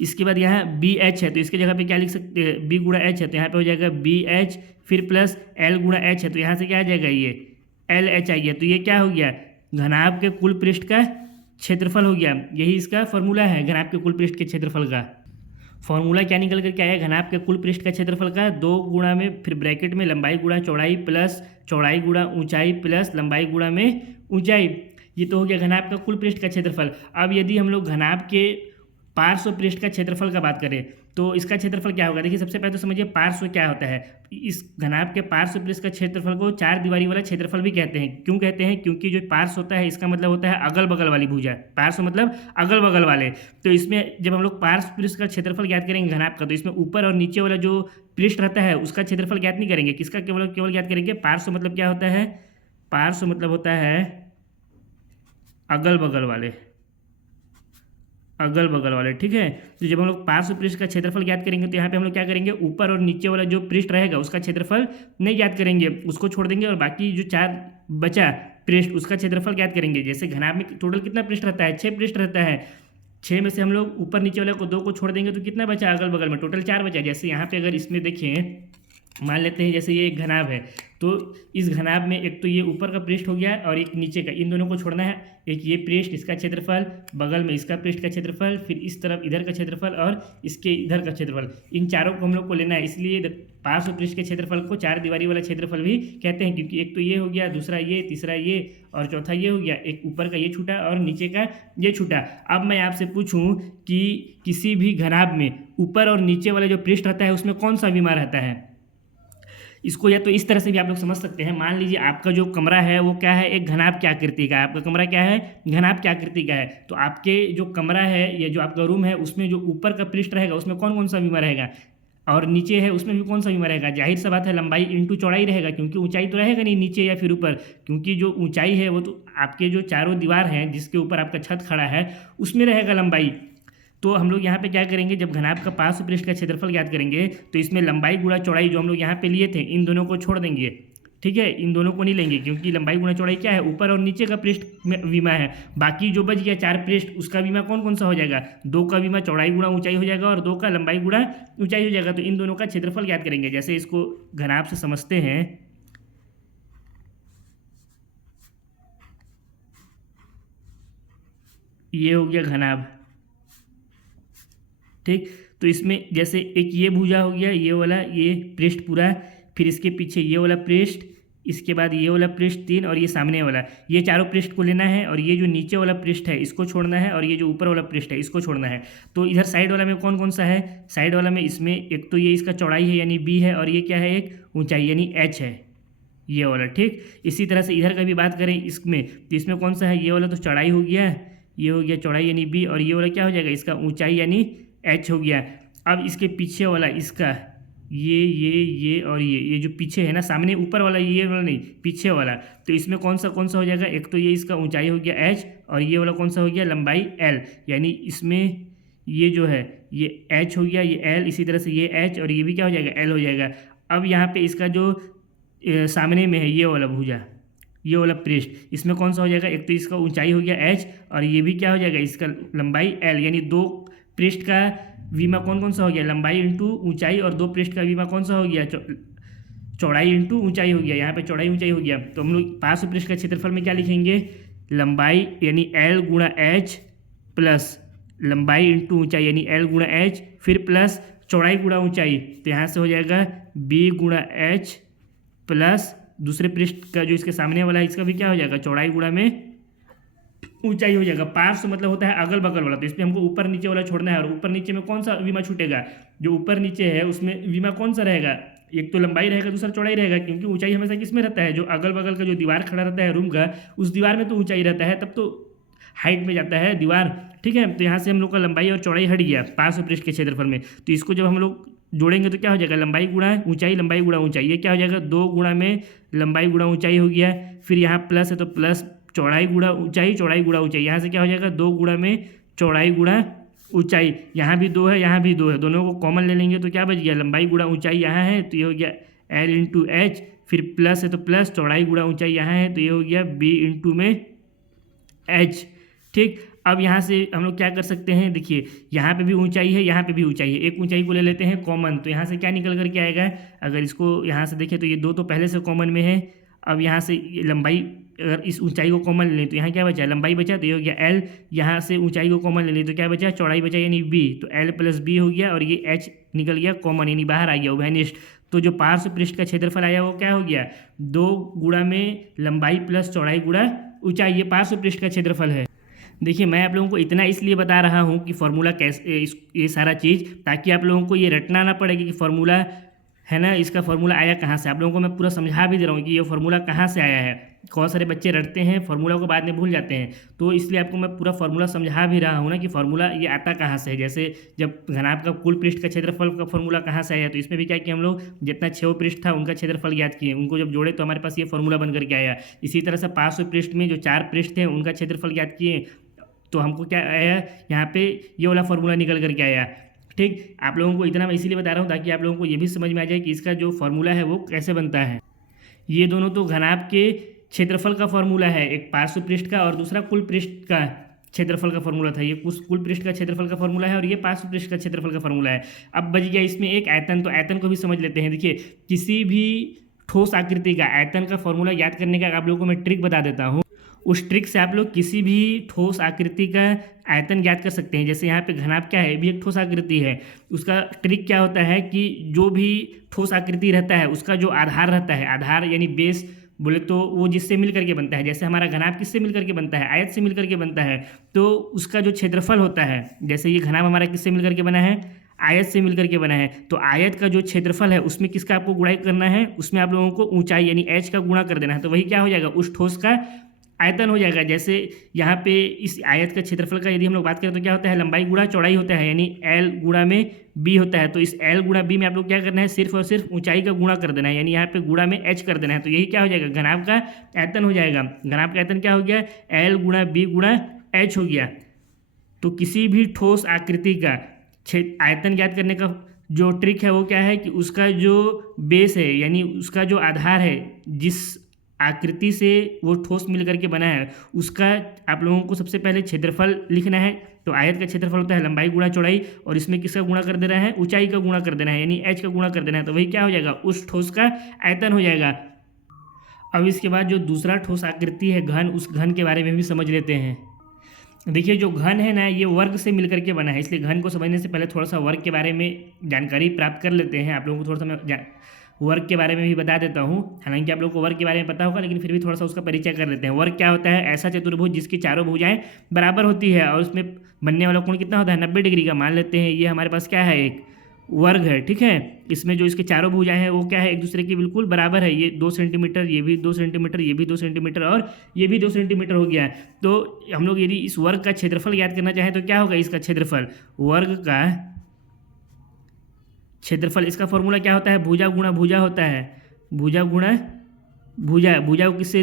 इसके बाद यहाँ बी एच है, तो इसके जगह पे क्या लिख सकते हैं? बी गुणा एच है, तो यहाँ पे हो जाएगा बी एच। फिर प्लस एल गुणा एच है, तो यहाँ से क्या आ जाएगा? ये एल एच आ गया। तो ये क्या हो गया? घनाभ के कुल पृष्ठ का क्षेत्रफल हो गया। यही इसका फॉर्मूला है घनाभ के कुल पृष्ठ के क्षेत्रफल का। फॉर्मूला क्या निकल कर क्या है? घनाभ के कुल पृष्ठ का क्षेत्रफल का 2 गुणा में, फिर ब्रैकेट में लंबाई गुणा चौड़ाई प्लस चौड़ाई गुणा ऊंचाई प्लस लंबाई गुणा में ऊंचाई। ये तो हो गया घनाभ का कुल पृष्ठ का क्षेत्रफल। अब यदि हम लोग घनाभ के पार्श्व पृष्ठ का क्षेत्रफल का बात करें तो इसका क्षेत्रफल क्या होगा? देखिए सबसे पहले तो समझिए पार्श्व क्या होता है। इस घनाभ के पार्श्व पृष्ठ का क्षेत्रफल को 4 दीवारी वाला क्षेत्रफल भी कहते हैं। क्यों कहते हैं? क्योंकि जो पार्श्व होता है इसका मतलब होता है अगल बगल वाली भुजा। पार्श्व मतलब अगल बगल वाले। तो इसमें जब हम लोग पार्श्व पृष्ठ का क्षेत्रफल ज्ञात करेंगे घनाभ का, तो इसमें ऊपर और नीचे वाला जो पृष्ठ रहता है उसका क्षेत्रफल ज्ञात नहीं करेंगे। किसका केवल ज्ञात करेंगे? पार्श्व मतलब क्या होता है? पार्श्व मतलब होता है अगल बगल वाले, ठीक है। तो जब हम लोग पार्श्व पृष्ठ का क्षेत्रफल ज्ञात करेंगे तो यहाँ पे हम लोग क्या करेंगे? ऊपर और नीचे वाला जो पृष्ठ रहेगा उसका क्षेत्रफल नहीं ज्ञात करेंगे, उसको छोड़ देंगे, और बाकी जो 4 बचा पृष्ठ उसका क्षेत्रफल ज्ञात करेंगे। जैसे घनाभ में टोटल कितना पृष्ठ रहता है? 6 पृष्ठ रहता है। 6 में से हम लोग ऊपर नीचे वाले को 2 को छोड़ देंगे तो कितना बचा? अगल बगल में टोटल 4 बचा। जैसे यहाँ पे अगर इसमें देखें, मान लेते हैं जैसे ये एक घनाभ है, तो इस घनाभ में एक तो ये ऊपर का पृष्ठ हो गया और एक नीचे का, इन दोनों को छोड़ना है। एक ये पृष्ठ, इसका क्षेत्रफल, बगल में इसका पृष्ठ का क्षेत्रफल, फिर इस तरफ इधर का क्षेत्रफल और इसके इधर का क्षेत्रफल, इन चारों को हम लोग को लेना है। इसलिए पार्श्व पृष्ठ के क्षेत्रफल को 4 दीवारी वाला क्षेत्रफल भी कहते हैं, क्योंकि एक तो ये हो गया, दूसरा ये, तीसरा ये और चौथा ये हो गया। एक ऊपर का ये छूटा और नीचे का ये छूटा। अब मैं आपसे पूछूं कि किसी भी घनाभ में ऊपर और नीचे वाला जो पृष्ठ रहता है उसमें कौन सा विमा रहता है? इसको या तो इस तरह से भी आप लोग समझ सकते हैं। मान लीजिए आपका जो कमरा है वो क्या है? एक घनाभ की आकृति का है। आपका कमरा क्या है? घनाभ की आकृति का है। तो आपके जो कमरा है या जो आपका रूम है उसमें जो ऊपर का पृष्ठ रहेगा उसमें कौन कौन सा विमा रहेगा, और नीचे है उसमें भी कौन सा विमा रहेगा? जाहिर सा बात है लंबाई इंटू चौड़ाई रहेगा, क्योंकि ऊंचाई तो रहेगा नहीं नीचे या फिर ऊपर, क्योंकि जो ऊंचाई है वो तो आपके जो चारों दीवार हैं जिसके ऊपर आपका छत खड़ा है उसमें रहेगा लंबाई। तो हम लोग यहाँ पे क्या करेंगे, जब घनाभ का पार्श्व पृष्ठ का क्षेत्रफल ज्ञात करेंगे तो इसमें लंबाई गुणा चौड़ाई जो हम लोग यहाँ पे लिए थे इन दोनों को छोड़ देंगे। ठीक है, इन दोनों को नहीं लेंगे क्योंकि लंबाई गुणा चौड़ाई क्या है, ऊपर और नीचे का पृष्ठ में विमा है। बाकी जो बच गया 4 पृष्ठ उसका विमा कौन कौन सा हो जाएगा, 2 का विमा चौड़ाई गुणा ऊंचाई हो जाएगा और 2 का लंबाई गुणा ऊंचाई हो जाएगा। तो इन दोनों का क्षेत्रफल ज्ञात करेंगे। जैसे इसको घनाभ से समझते हैं, ये हो गया घनाभ। ठीक, तो इसमें जैसे एक ये भुजा हो गया, ये वाला, ये पृष्ठ पूरा, फिर इसके पीछे ये वाला पृष्ठ, इसके बाद ये वाला पृष्ठ 3 और ये सामने वाला, ये चारों पृष्ठ को लेना है और ये जो नीचे वाला पृष्ठ है इसको छोड़ना है और ये जो ऊपर वाला पृष्ठ है इसको छोड़ना है। तो इधर साइड वाला में कौन कौन सा है, साइड वाला में इसमें एक तो ये इसका चौड़ाई है यानी b है और ये क्या है, एक ऊंचाई यानी h है, ये वाला। ठीक, इसी तरह से इधर का भी बात करें इसमें, तो इसमें कौन सा है, ये वाला तो चौड़ाई हो गया, ये हो गया चौड़ाई यानी b और ये वाला क्या हो जाएगा, इसका ऊंचाई यानी h हो गया। अब इसके पीछे वाला इसका ये और ये जो पीछे है ना, सामने ऊपर वाला ये वाला नहीं, पीछे वाला, तो इसमें कौन सा हो जाएगा, एक तो ये इसका ऊंचाई हो गया h और ये वाला कौन सा हो गया, लंबाई l, यानी इसमें ये जो है ये h हो गया, ये l, इसी तरह से ये h और ये भी क्या हो जाएगा, l हो जाएगा। अब यहाँ पे इसका जो सामने में है ये वाला भुजा, ये वाला पृष्ठ, इसमें कौन सा हो जाएगा, एक तो इसका ऊंचाई हो गया h और ये भी क्या हो जाएगा, इसका लंबाई l, यानी 2 पृष्ठ का विमा कौन कौन सा हो गया, लंबाई इंटू ऊंचाई, और 2 पृष्ठ का विमा कौन सा हो गया, चौड़ाई इंटू ऊंचाई हो गया। यहाँ पे चौड़ाई ऊंचाई हो गया, तो हम लोग पार्श्व पृष्ठ का क्षेत्रफल में क्या लिखेंगे, लंबाई यानी l गुणा h प्लस लंबाई इंटू ऊंचाई यानी l गुणा h, फिर प्लस चौड़ाई गुणा ऊंचाई, तो यहाँ से हो जाएगा b गुणा h प्लस दूसरे पृष्ठ का जो इसके सामने वाला है इसका भी क्या हो जाएगा, चौड़ाई गुणा में ऊंचाई हो जाएगा। पार्श्व मतलब होता है अगल बगल वाला, तो इसमें हमको ऊपर नीचे वाला छोड़ना है और ऊपर नीचे में कौन सा विमा छूटेगा, जो ऊपर नीचे है उसमें विमा कौन सा रहेगा, एक तो लंबाई रहेगा दूसरा चौड़ाई रहेगा, क्योंकि ऊंचाई हमेशा किस में रहता है, जो अगल बगल का जो दीवार खड़ा रहता है रूम का, उस दीवार में तो ऊंचाई रहता है, तब तो हाइट में जाता है दीवार। ठीक है, तो यहाँ से हम लोग का लंबाई और चौड़ाई हट गया पार्श्व पृष्ठ के क्षेत्रफल में। तो इसको जब हम लोग जोड़ेंगे तो क्या हो जाएगा, लंबाई गुणा ऊंचाई, लंबाई गुणा ऊंचाई, ये क्या हो जाएगा, 2 गुणा में लंबाई गुणा ऊंचाई हो गया, फिर यहाँ प्लस है तो प्लस चौड़ाई गुणा ऊंचाई, चौड़ाई गुणा ऊंचाई, यहाँ से क्या हो जाएगा, 2 गुणा में चौड़ाई गुणा ऊंचाई, यहाँ भी 2 है यहाँ भी 2 है, दोनों को कॉमन ले लेंगे तो क्या बच गया, लंबाई गुणा ऊंचाई यहाँ है तो ये हो गया l इंटू एच, फिर प्लस है तो प्लस चौड़ाई गुणा ऊंचाई यहाँ है तो ये हो गया b इंटू में h। ठीक, अब यहाँ से हम लोग क्या कर सकते हैं, देखिए यहाँ पे भी ऊंचाई है यहाँ पे भी ऊंचाई है, एक ऊंचाई को ले लेते हैं कॉमन, तो यहाँ से क्या निकल कर के आएगा, अगर इसको यहाँ से देखें तो ये 2 तो पहले से कॉमन में है। अब यहाँ से लंबाई, अगर इस ऊंचाई को कॉमन ले लें तो यहाँ क्या बचा, लंबाई बचा, तो ये हो गया l, यहाँ से ऊंचाई को कॉमन ले लें तो क्या बचा, चौड़ाई बचा यानी b, तो l प्लस b हो गया और ये h निकल गया कॉमन यानी बाहर आ गया वैनिश्ड। तो जो पार्श्व पृष्ठ का क्षेत्रफल आया वो क्या हो गया, 2 गुणा में लंबाई प्लस चौड़ाई गुणा ऊंचाई, ये पार्श्व पृष्ठ का क्षेत्रफल है। देखिए मैं आप लोगों को इतना इसलिए बता रहा हूँ कि फार्मूला कैसे, ये सारा चीज़, ताकि आप लोगों को ये रटना ना पड़े कि फार्मूला है ना, इसका फार्मूला आया कहाँ से। आप लोगों को मैं पूरा समझा भी दे रहा हूँ कि ये फार्मूला कहाँ से आया है। बहुत सारे बच्चे रटते हैं फार्मूला को, बाद में भूल जाते हैं, तो इसलिए आपको मैं पूरा फार्मूला समझा भी रहा हूँ ना कि फार्मूला ये आता कहाँ से है। जैसे जब घनाभ का कुल पृष्ठ का क्षेत्रफल का फार्मूला कहाँ से आया, तो इसमें भी क्या किया हम लोग, जितना 6 पृष्ठ था उनका क्षेत्रफल ज्ञात किए, उनको जब जोड़े तो हमारे पास ये फार्मूला बन करके आया। इसी तरह से पार्श्व पृष्ठ में जो 4 पृष्ठ थे उनका क्षेत्रफल ज्ञात किए, तो हमको क्या आया, यहाँ पे ये वाला फार्मूला निकल करके आया। ठीक, आप लोगों को इतना मैं इसीलिए बता रहा हूँ ताकि आप लोगों को ये भी समझ में आ जाए कि इसका जो फार्मूला है वो कैसे बनता है। ये दोनों तो घनाभ के क्षेत्रफल का फार्मूला है, एक पार्श्व पृष्ठ का और दूसरा कुल पृष्ठ का क्षेत्रफल का फार्मूला था। ये कुल पृष्ठ का क्षेत्रफल का फार्मूला है और ये पार्श्व पृष्ठ का क्षेत्रफल का फार्मूला है। अब बच गया इसमें एक आयतन, तो आयतन को भी समझ लेते हैं। देखिए किसी भी ठोस आकृति का आयतन का फार्मूला याद करने का आप लोगों को मैं ट्रिक बता देता हूँ। उस ट्रिक से आप लोग किसी भी ठोस आकृति का आयतन ज्ञात कर सकते हैं। जैसे यहाँ पे घनाभ क्या है, भी एक ठोस आकृति है। उसका ट्रिक क्या होता है कि जो भी ठोस आकृति रहता है उसका जो आधार रहता है, आधार यानी बेस बोले तो वो जिससे मिल करके बनता है। जैसे हमारा घनाभ किससे मिल करके बनता है, आयत से मिल करके बनता है, तो उसका जो क्षेत्रफल होता है, जैसे ये घनाभ हमारा किससे मिल करके बना है, आयत से मिल करके बना है, तो आयत का जो क्षेत्रफल है उसमें किसका आपको गुणा करना है, उसमें आप लोगों को ऊंचाई यानी h का गुणा कर देना है, तो वही क्या हो जाएगा, उस ठोस का आयतन हो जाएगा। जैसे यहाँ पे इस आयत का क्षेत्रफल का यदि हम लोग बात करें तो क्या होता है, लंबाई गुणा चौड़ाई होता है, यानी l गुणा में b होता है। तो इस l गुणा b में आप लोग क्या करना है, सिर्फ और सिर्फ ऊंचाई का गुणा कर देना है, यानी यहाँ पे गुणा में h कर देना है, तो यही क्या हो जाएगा, घनाभ का आयतन हो जाएगा। घनाभ का आयतन क्या हो गया, l गुणा b गुणा h हो गया। तो किसी भी ठोस आकृति का आयतन ज्ञात करने का जो ट्रिक है वो क्या है कि उसका जो बेस है यानी उसका जो आधार है, जिस आकृति से वो ठोस मिल करके बना है, उसका आप लोगों को सबसे पहले क्षेत्रफल लिखना है। तो आयत का क्षेत्रफल होता है लंबाई गुणा चौड़ाई, और इसमें किसका गुणा कर देना है, ऊंचाई का गुणा कर देना है, यानी h का गुणा कर देना है। तो वही क्या हो जाएगा, उस ठोस का आयतन हो जाएगा। अब इसके बाद जो दूसरा ठोस आकृति है घन, उस घन के बारे में भी समझ लेते हैं। देखिए जो घन है ना, ये वर्ग से मिलकर के बना है, इसलिए घन को समझने से पहले थोड़ा सा वर्ग के बारे में जानकारी प्राप्त कर लेते हैं। आप लोगों को थोड़ा सा मैं वर्ग के बारे में भी बता देता हूँ, हालांकि आप लोगों को वर्ग के बारे में पता होगा, लेकिन फिर भी थोड़ा सा उसका परिचय कर लेते हैं। वर्ग क्या होता है, ऐसा चतुर्भुज जिसकी चारों भुजाएं बराबर होती है और उसमें बनने वाला कोण कितना होता है, 90 डिग्री का। मान लेते हैं ये हमारे पास क्या है, एक वर्ग है, ठीक है। इसमें जो इसके चारों भुजाएं हैं वो क्या है, एक दूसरे के बिल्कुल बराबर है। ये 2 सेंटीमीटर, ये भी 2 सेंटीमीटर, ये भी 2 सेंटीमीटर और ये भी 2 सेंटीमीटर हो गया। तो हम लोग यदि इस वर्ग का क्षेत्रफल ज्ञात करना चाहें तो क्या होगा, इसका क्षेत्रफल, वर्ग का क्षेत्रफल, इसका फॉर्मूला क्या होता है, भुजा गुणा भुजा होता है, भुजा गुणा भुजा। भुजा को किससे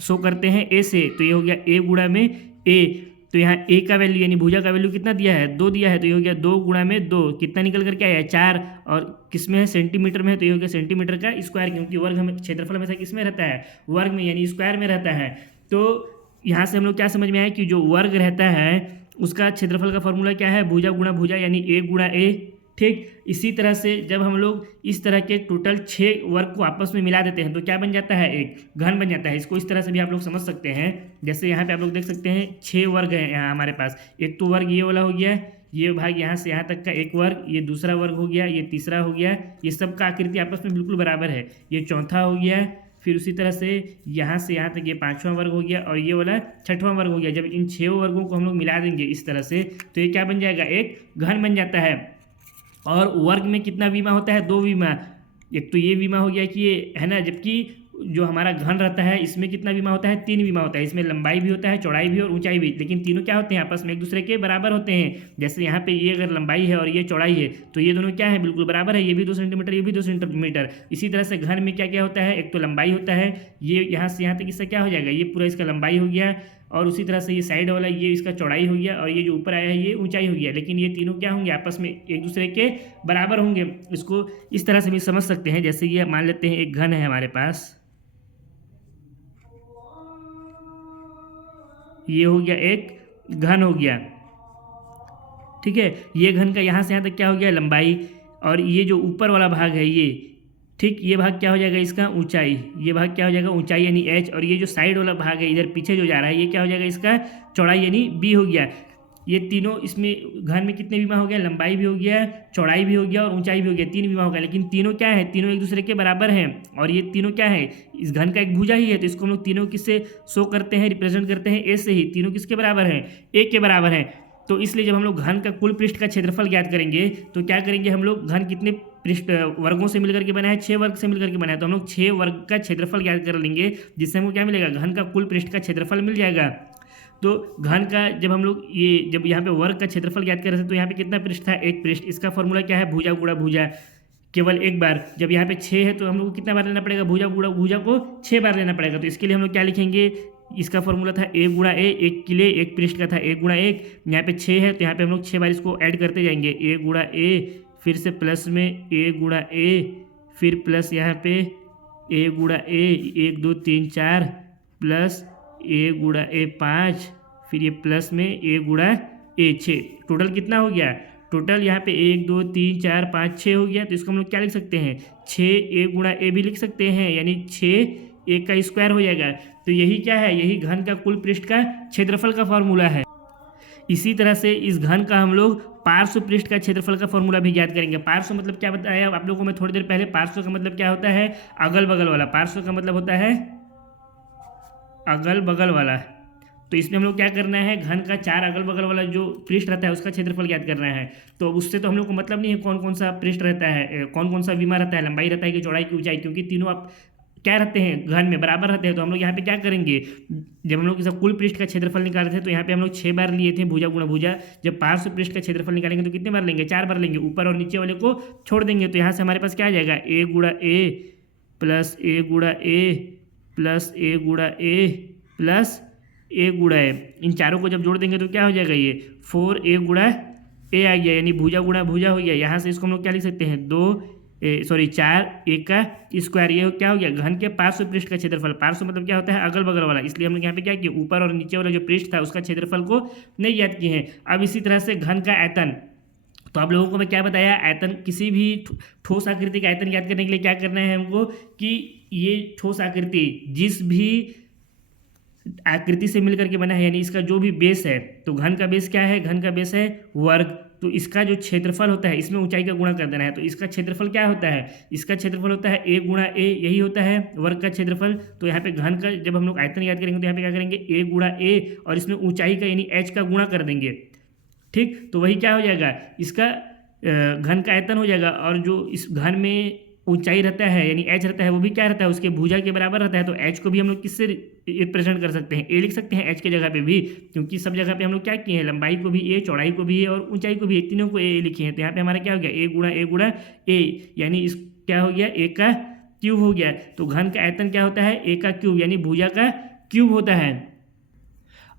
शो करते हैं, ए से, तो ये हो गया ए गुणा में ए। तो यहाँ ए का वैल्यू यानी भुजा का वैल्यू कितना दिया है, 2 दिया है, तो ये हो गया 2 गुणा में 2, कितना निकल करके आया है, 4। और किस में है, सेंटीमीटर में है, तो ये हो गया सेंटीमीटर का स्क्वायर, क्योंकि वर्ग हमें क्षेत्रफल हमेशा किस में रहता है, वर्ग में, यानी स्क्वायर में रहता है। तो यहाँ से हम लोग क्या समझ में आया कि जो वर्ग रहता है उसका क्षेत्रफल का फॉर्मूला क्या है, भुजा गुणा भुजा यानी ए गुणा ए, ठीक। इसी तरह से जब हम लोग इस तरह के टोटल 6 वर्ग को आपस में मिला देते हैं तो क्या बन जाता है, एक घन बन जाता है। इसको इस तरह से भी आप लोग समझ सकते हैं, जैसे यहाँ पे आप लोग देख सकते हैं 6 वर्ग हैं यहाँ हमारे पास। एक तो वर्ग ये वाला हो गया, ये भाग यहाँ से यहाँ तक का एक वर्ग, ये दूसरा वर्ग हो गया, ये तीसरा हो गया, ये सब का आकृति आपस में बिल्कुल बराबर है, ये चौथा हो गया। फिर उसी तरह से यहाँ तक ये 5वां वर्ग हो गया और ये वाला 6वां वर्ग हो गया। जब इन 6 वर्गों को हम लोग मिला देंगे इस तरह से तो ये क्या बन जाएगा, एक घन बन जाता है। और वर्ग में कितना विमा होता है, 2 विमा। एक तो ये विमा हो गया कि ये है ना, जबकि जो हमारा घन रहता है इसमें कितना विमा होता है, 3 विमा होता है। इसमें लंबाई भी होता है, चौड़ाई भी और ऊंचाई भी, लेकिन तीनों क्या होते हैं, आपस में एक दूसरे के बराबर होते हैं। जैसे यहाँ पे ये अगर लंबाई है और ये चौड़ाई है तो ये दोनों क्या है, बिल्कुल बराबर है, ये भी 2 सेंटीमीटर, ये भी 2 सेंटीमीटर। इसी तरह से घन में क्या क्या होता है, एक तो लंबाई होता है, ये यहाँ से यहाँ तक इसका क्या हो जाएगा, ये पूरा इसका लंबाई हो गया, और उसी तरह से ये साइड वाला ये इसका चौड़ाई हो गया, और ये जो ऊपर आया है ये ऊंचाई हो गया। लेकिन ये तीनों क्या होंगे, आपस में एक दूसरे के बराबर होंगे। इसको इस तरह से भी समझ सकते हैं, जैसे ये मान लेते हैं एक घन है हमारे पास, ये हो गया एक घन हो गया, ठीक है। ये घन का यहाँ से यहाँ तक क्या हो गया, लंबाई, और ये जो ऊपर वाला भाग है ये, ठीक, ये भाग क्या हो जाएगा इसका, ऊंचाई। ये भाग क्या हो जाएगा, ऊंचाई यानी h, और ये जो साइड वाला भाग है इधर पीछे जो जा रहा है ये क्या हो जाएगा, इसका चौड़ाई यानी b हो गया। ये तीनों इसमें घन में कितने विमा हो गया, लंबाई भी हो गया, चौड़ाई भी हो गया और ऊंचाई भी हो गया, 3 विमा हो गया। लेकिन तीनों क्या है, तीनों एक दूसरे के बराबर हैं, और ये तीनों क्या है, इस घन का एक भुजा ही है, तो इसको हम लोग तीनों किससे शो करते हैं, रिप्रेजेंट करते हैं, ए से ही। तीनों किसके बराबर हैं, एक के बराबर हैं। तो इसलिए जब हम लोग घन का कुल पृष्ठ का क्षेत्रफल ज्ञात करेंगे तो क्या करेंगे हम लोग, घन कितने पृष्ठ वर्गों से मिलकर के बना है, 6 वर्ग से मिलकर के बना है, तो हम लोग 6 वर्ग का क्षेत्रफल ज्ञात कर लेंगे, जिससे हमको क्या मिलेगा, घन का कुल पृष्ठ का क्षेत्रफल मिल जाएगा। तो घन का जब हम लोग ये जब यहाँ पे वर्ग का क्षेत्रफल ज्ञात कर रहे थे तो यहाँ पे कितना पृष्ठ था, एक पृष्ठ। इसका फॉर्मूला क्या है, भुजा गुणा भुजा, केवल एक बार। जब यहाँ पे 6 है तो हम लोग को कितना बार लेना पड़ेगा, भुजा गुणा भुजा को 6 बार लेना पड़ेगा। तो इसके लिए हम लोग क्या लिखेंगे, इसका फॉर्मूला था ए गुणा ए, एक के लिए एक पृष्ठ का था ए गुणा एक, यहाँ पे 6 है तो यहाँ पे हम लोग 6 बार इसको ऐड करते जाएंगे, ए गुणा ए, फिर से प्लस में ए गुणा ए, फिर प्लस यहाँ पे ए गुणा ए, 1 2 3 4, प्लस ए गुणा ए 5, फिर ये प्लस में ए गुणा ए 6। टोटल कितना हो गया, टोटल यहाँ पे 1 2 3 4 5 6 हो गया। तो इसको हम लोग क्या लिख सकते हैं, 6 ए गुणा ए भी लिख सकते हैं, यानी 6 ए का स्क्वायर हो जाएगा। तो यही क्या है, यही घन का कुल पृष्ठ का क्षेत्रफल का फॉर्मूला है। इसी तरह से इस घन का हम लोग पार्श्व पृष्ठ का क्षेत्रफल का फॉर्मूला भी ज्ञात करेंगे। पार्श्व मतलब क्या बताया आप लोगों को मैं थोड़ी देर पहले, पार्श्व का मतलब क्या होता है, अगल बगल वाला। पार्श्व का मतलब होता है अगल बगल वाला। तो इसमें हम लोग क्या करना है, घन का 4 अगल बगल वाला जो पृष्ठ रहता है उसका क्षेत्रफल ज्ञात करना है। तो उससे तो हम लोग को मतलब नहीं है कौन कौन सा पृष्ठ रहता है, कौन कौन सा विमा रहता है, लंबाई रहता है कि चौड़ाई की ऊंचाई, क्योंकि तीनों आप क्या रहते हैं, घन में बराबर रहते हैं। तो हम लोग यहाँ पे क्या करेंगे, जब हम लोग इसका कुल पृष्ठ का क्षेत्रफल निकाल रहे थे तो यहाँ पे हम लोग 6 बार लिए थे भुजा गुणा भुजा। जब पार्श्व पृष्ठ का क्षेत्रफल निकालेंगे तो कितने बार लेंगे, 4 बार लेंगे, ऊपर और नीचे वाले को छोड़ देंगे। तो यहाँ से हमारे पास क्या आ जाएगा, ए गुणा ए प्लस ए गुणा ए प्लस ए गुणा ए प्लस ए गुणा ए, इन चारों को जब जोड़ देंगे तो क्या हो जाएगा, ये 4a गुणा ए आ गया, यानी भुजा गुणा भुजा हो गया। यहाँ से इसको हम लोग क्या लिख सकते हैं, 4a का स्क्वायर, ये क्या हो गया, घन के पार्श्व पृष्ठ का क्षेत्रफल। पार्श्व मतलब क्या होता है, अगल बगल वाला, इसलिए हम लोग यहाँ पे क्या किए, ऊपर और नीचे वाला जो पृष्ठ था उसका क्षेत्रफल को नहीं याद किए हैं। अब इसी तरह से घन का आयतन, तो आप लोगों को मैं क्या बताया, आयतन, किसी भी ठोस आकृति का आयतन याद करने के लिए क्या करना है हमको, कि ये ठोस आकृति जिस भी आकृति से मिलकर के बना है, यानी इसका जो भी बेस है, तो घन का बेस क्या है, घन का बेस है वर्ग, तो इसका जो क्षेत्रफल होता है इसमें ऊंचाई का गुणा कर देना है। तो इसका क्षेत्रफल क्या होता है, इसका क्षेत्रफल होता है a गुणा a, यही होता है वर्ग का क्षेत्रफल। तो यहाँ पे घन का जब हम लोग आयतन याद करेंगे तो यहाँ पे क्या करेंगे, a गुणा a, और इसमें ऊंचाई का यानी h का गुणा कर देंगे। ठीक, तो वही क्या हो जाएगा, इसका घन का आयतन हो जाएगा, और जो इस घन में ऊंचाई रहता है यानी h रहता है वो भी क्या रहता है, उसके भुजा के बराबर रहता है। तो h को भी हम लोग किससे रिप्रेजेंट कर सकते हैं, a लिख सकते हैं h के जगह पे भी, क्योंकि सब जगह पे हम लोग क्या किए हैं, लंबाई को भी a, चौड़ाई को भी a और ऊंचाई को भी a, तीनों को a लिखे हैं। तो यहाँ पे हमारा क्या हो गया, a गुणा a, यानी इस क्या हो गया, a का क्यूब हो गया। तो घन का आयतन क्या होता है, a का क्यूब, यानी भुजा का क्यूब होता है।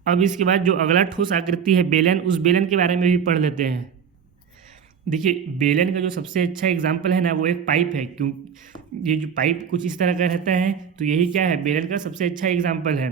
अब इसके बाद जो अगला ठोस आकृति है बेलन, उस बेलन के बारे में भी पढ़ लेते हैं। देखिए बेलन का जो सबसे अच्छा एग्जाम्पल है ना, वो एक पाइप है, क्यों, ये जो पाइप कुछ इस तरह का रहता है, तो यही क्या है, बेलन का सबसे अच्छा एग्जाम्पल है।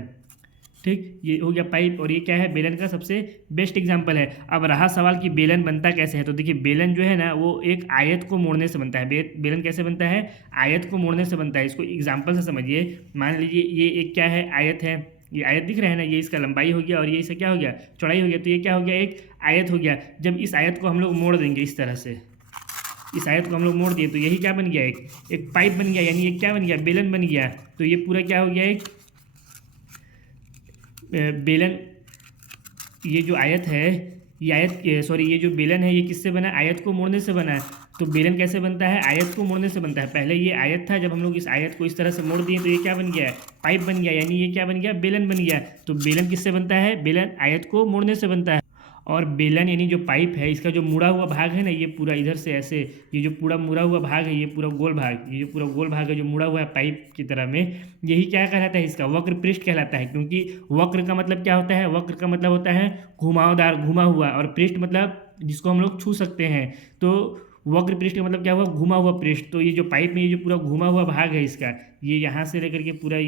ठीक, ये हो गया पाइप, और ये क्या है, बेलन का सबसे बेस्ट एग्जाम्पल है। अब रहा सवाल कि बेलन बनता कैसे है, तो देखिए बेलन जो है ना वो एक आयत को मोड़ने से बनता है। बेलन कैसे बनता है, आयत को मोड़ने से बनता है। इसको एग्जाम्पल से समझिए, मान लीजिए ये एक क्या है, आयत है, ये आयत दिख रहा है ना, ये इसका लंबाई हो गया और ये इसका क्या हो गया, चौड़ाई हो गया। तो ये क्या हो गया, एक आयत हो गया। जब इस आयत को हम लोग मोड़ देंगे इस तरह से, इस आयत को हम लोग मोड़ दिए, तो यही क्या बन गया, एक पाइप बन गया, यानी ये क्या बन गया, बेलन बन गया। तो ये पूरा क्या हो गया, एक बेलन। ये जो आयत है, ये आयत सॉरी ये जो बेलन है ये किससे बना है, आयत को मोड़ने से बना है। तो बेलन कैसे बनता है, आयत को मोड़ने से बनता है। पहले ये आयत था, जब हम लोग इस आयत को इस तरह से मोड़ दिए तो ये क्या बन गया, पाइप बन गया, यानी ये क्या बन गया, बेलन बन गया। तो बेलन किससे बनता है, बेलन आयत को मोड़ने से बनता है। और बेलन यानी जो पाइप है, इसका जो मुड़ा हुआ भाग है ना, ये पूरा इधर से ऐसे, ये जो पूरा मुड़ा हुआ भाग है, ये पूरा गोल भाग, ये जो पूरा गोल भाग है जो मुड़ा हुआ है पाइप की तरह में, यही क्या कहलाता है, इसका वक्र पृष्ठ कहलाता है। क्योंकि वक्र का मतलब क्या होता है, वक्र का मतलब होता है घुमावदार, घुमा हुआ, और पृष्ठ मतलब जिसको हम लोग छू सकते हैं। तो वक्र पृष्ठ का मतलब क्या हुआ, घुमा हुआ पृष्ठ। तो ये जो पाइप में ये जो पूरा घुमा हुआ भाग है इसका, ये यहाँ से लेकर के पूरा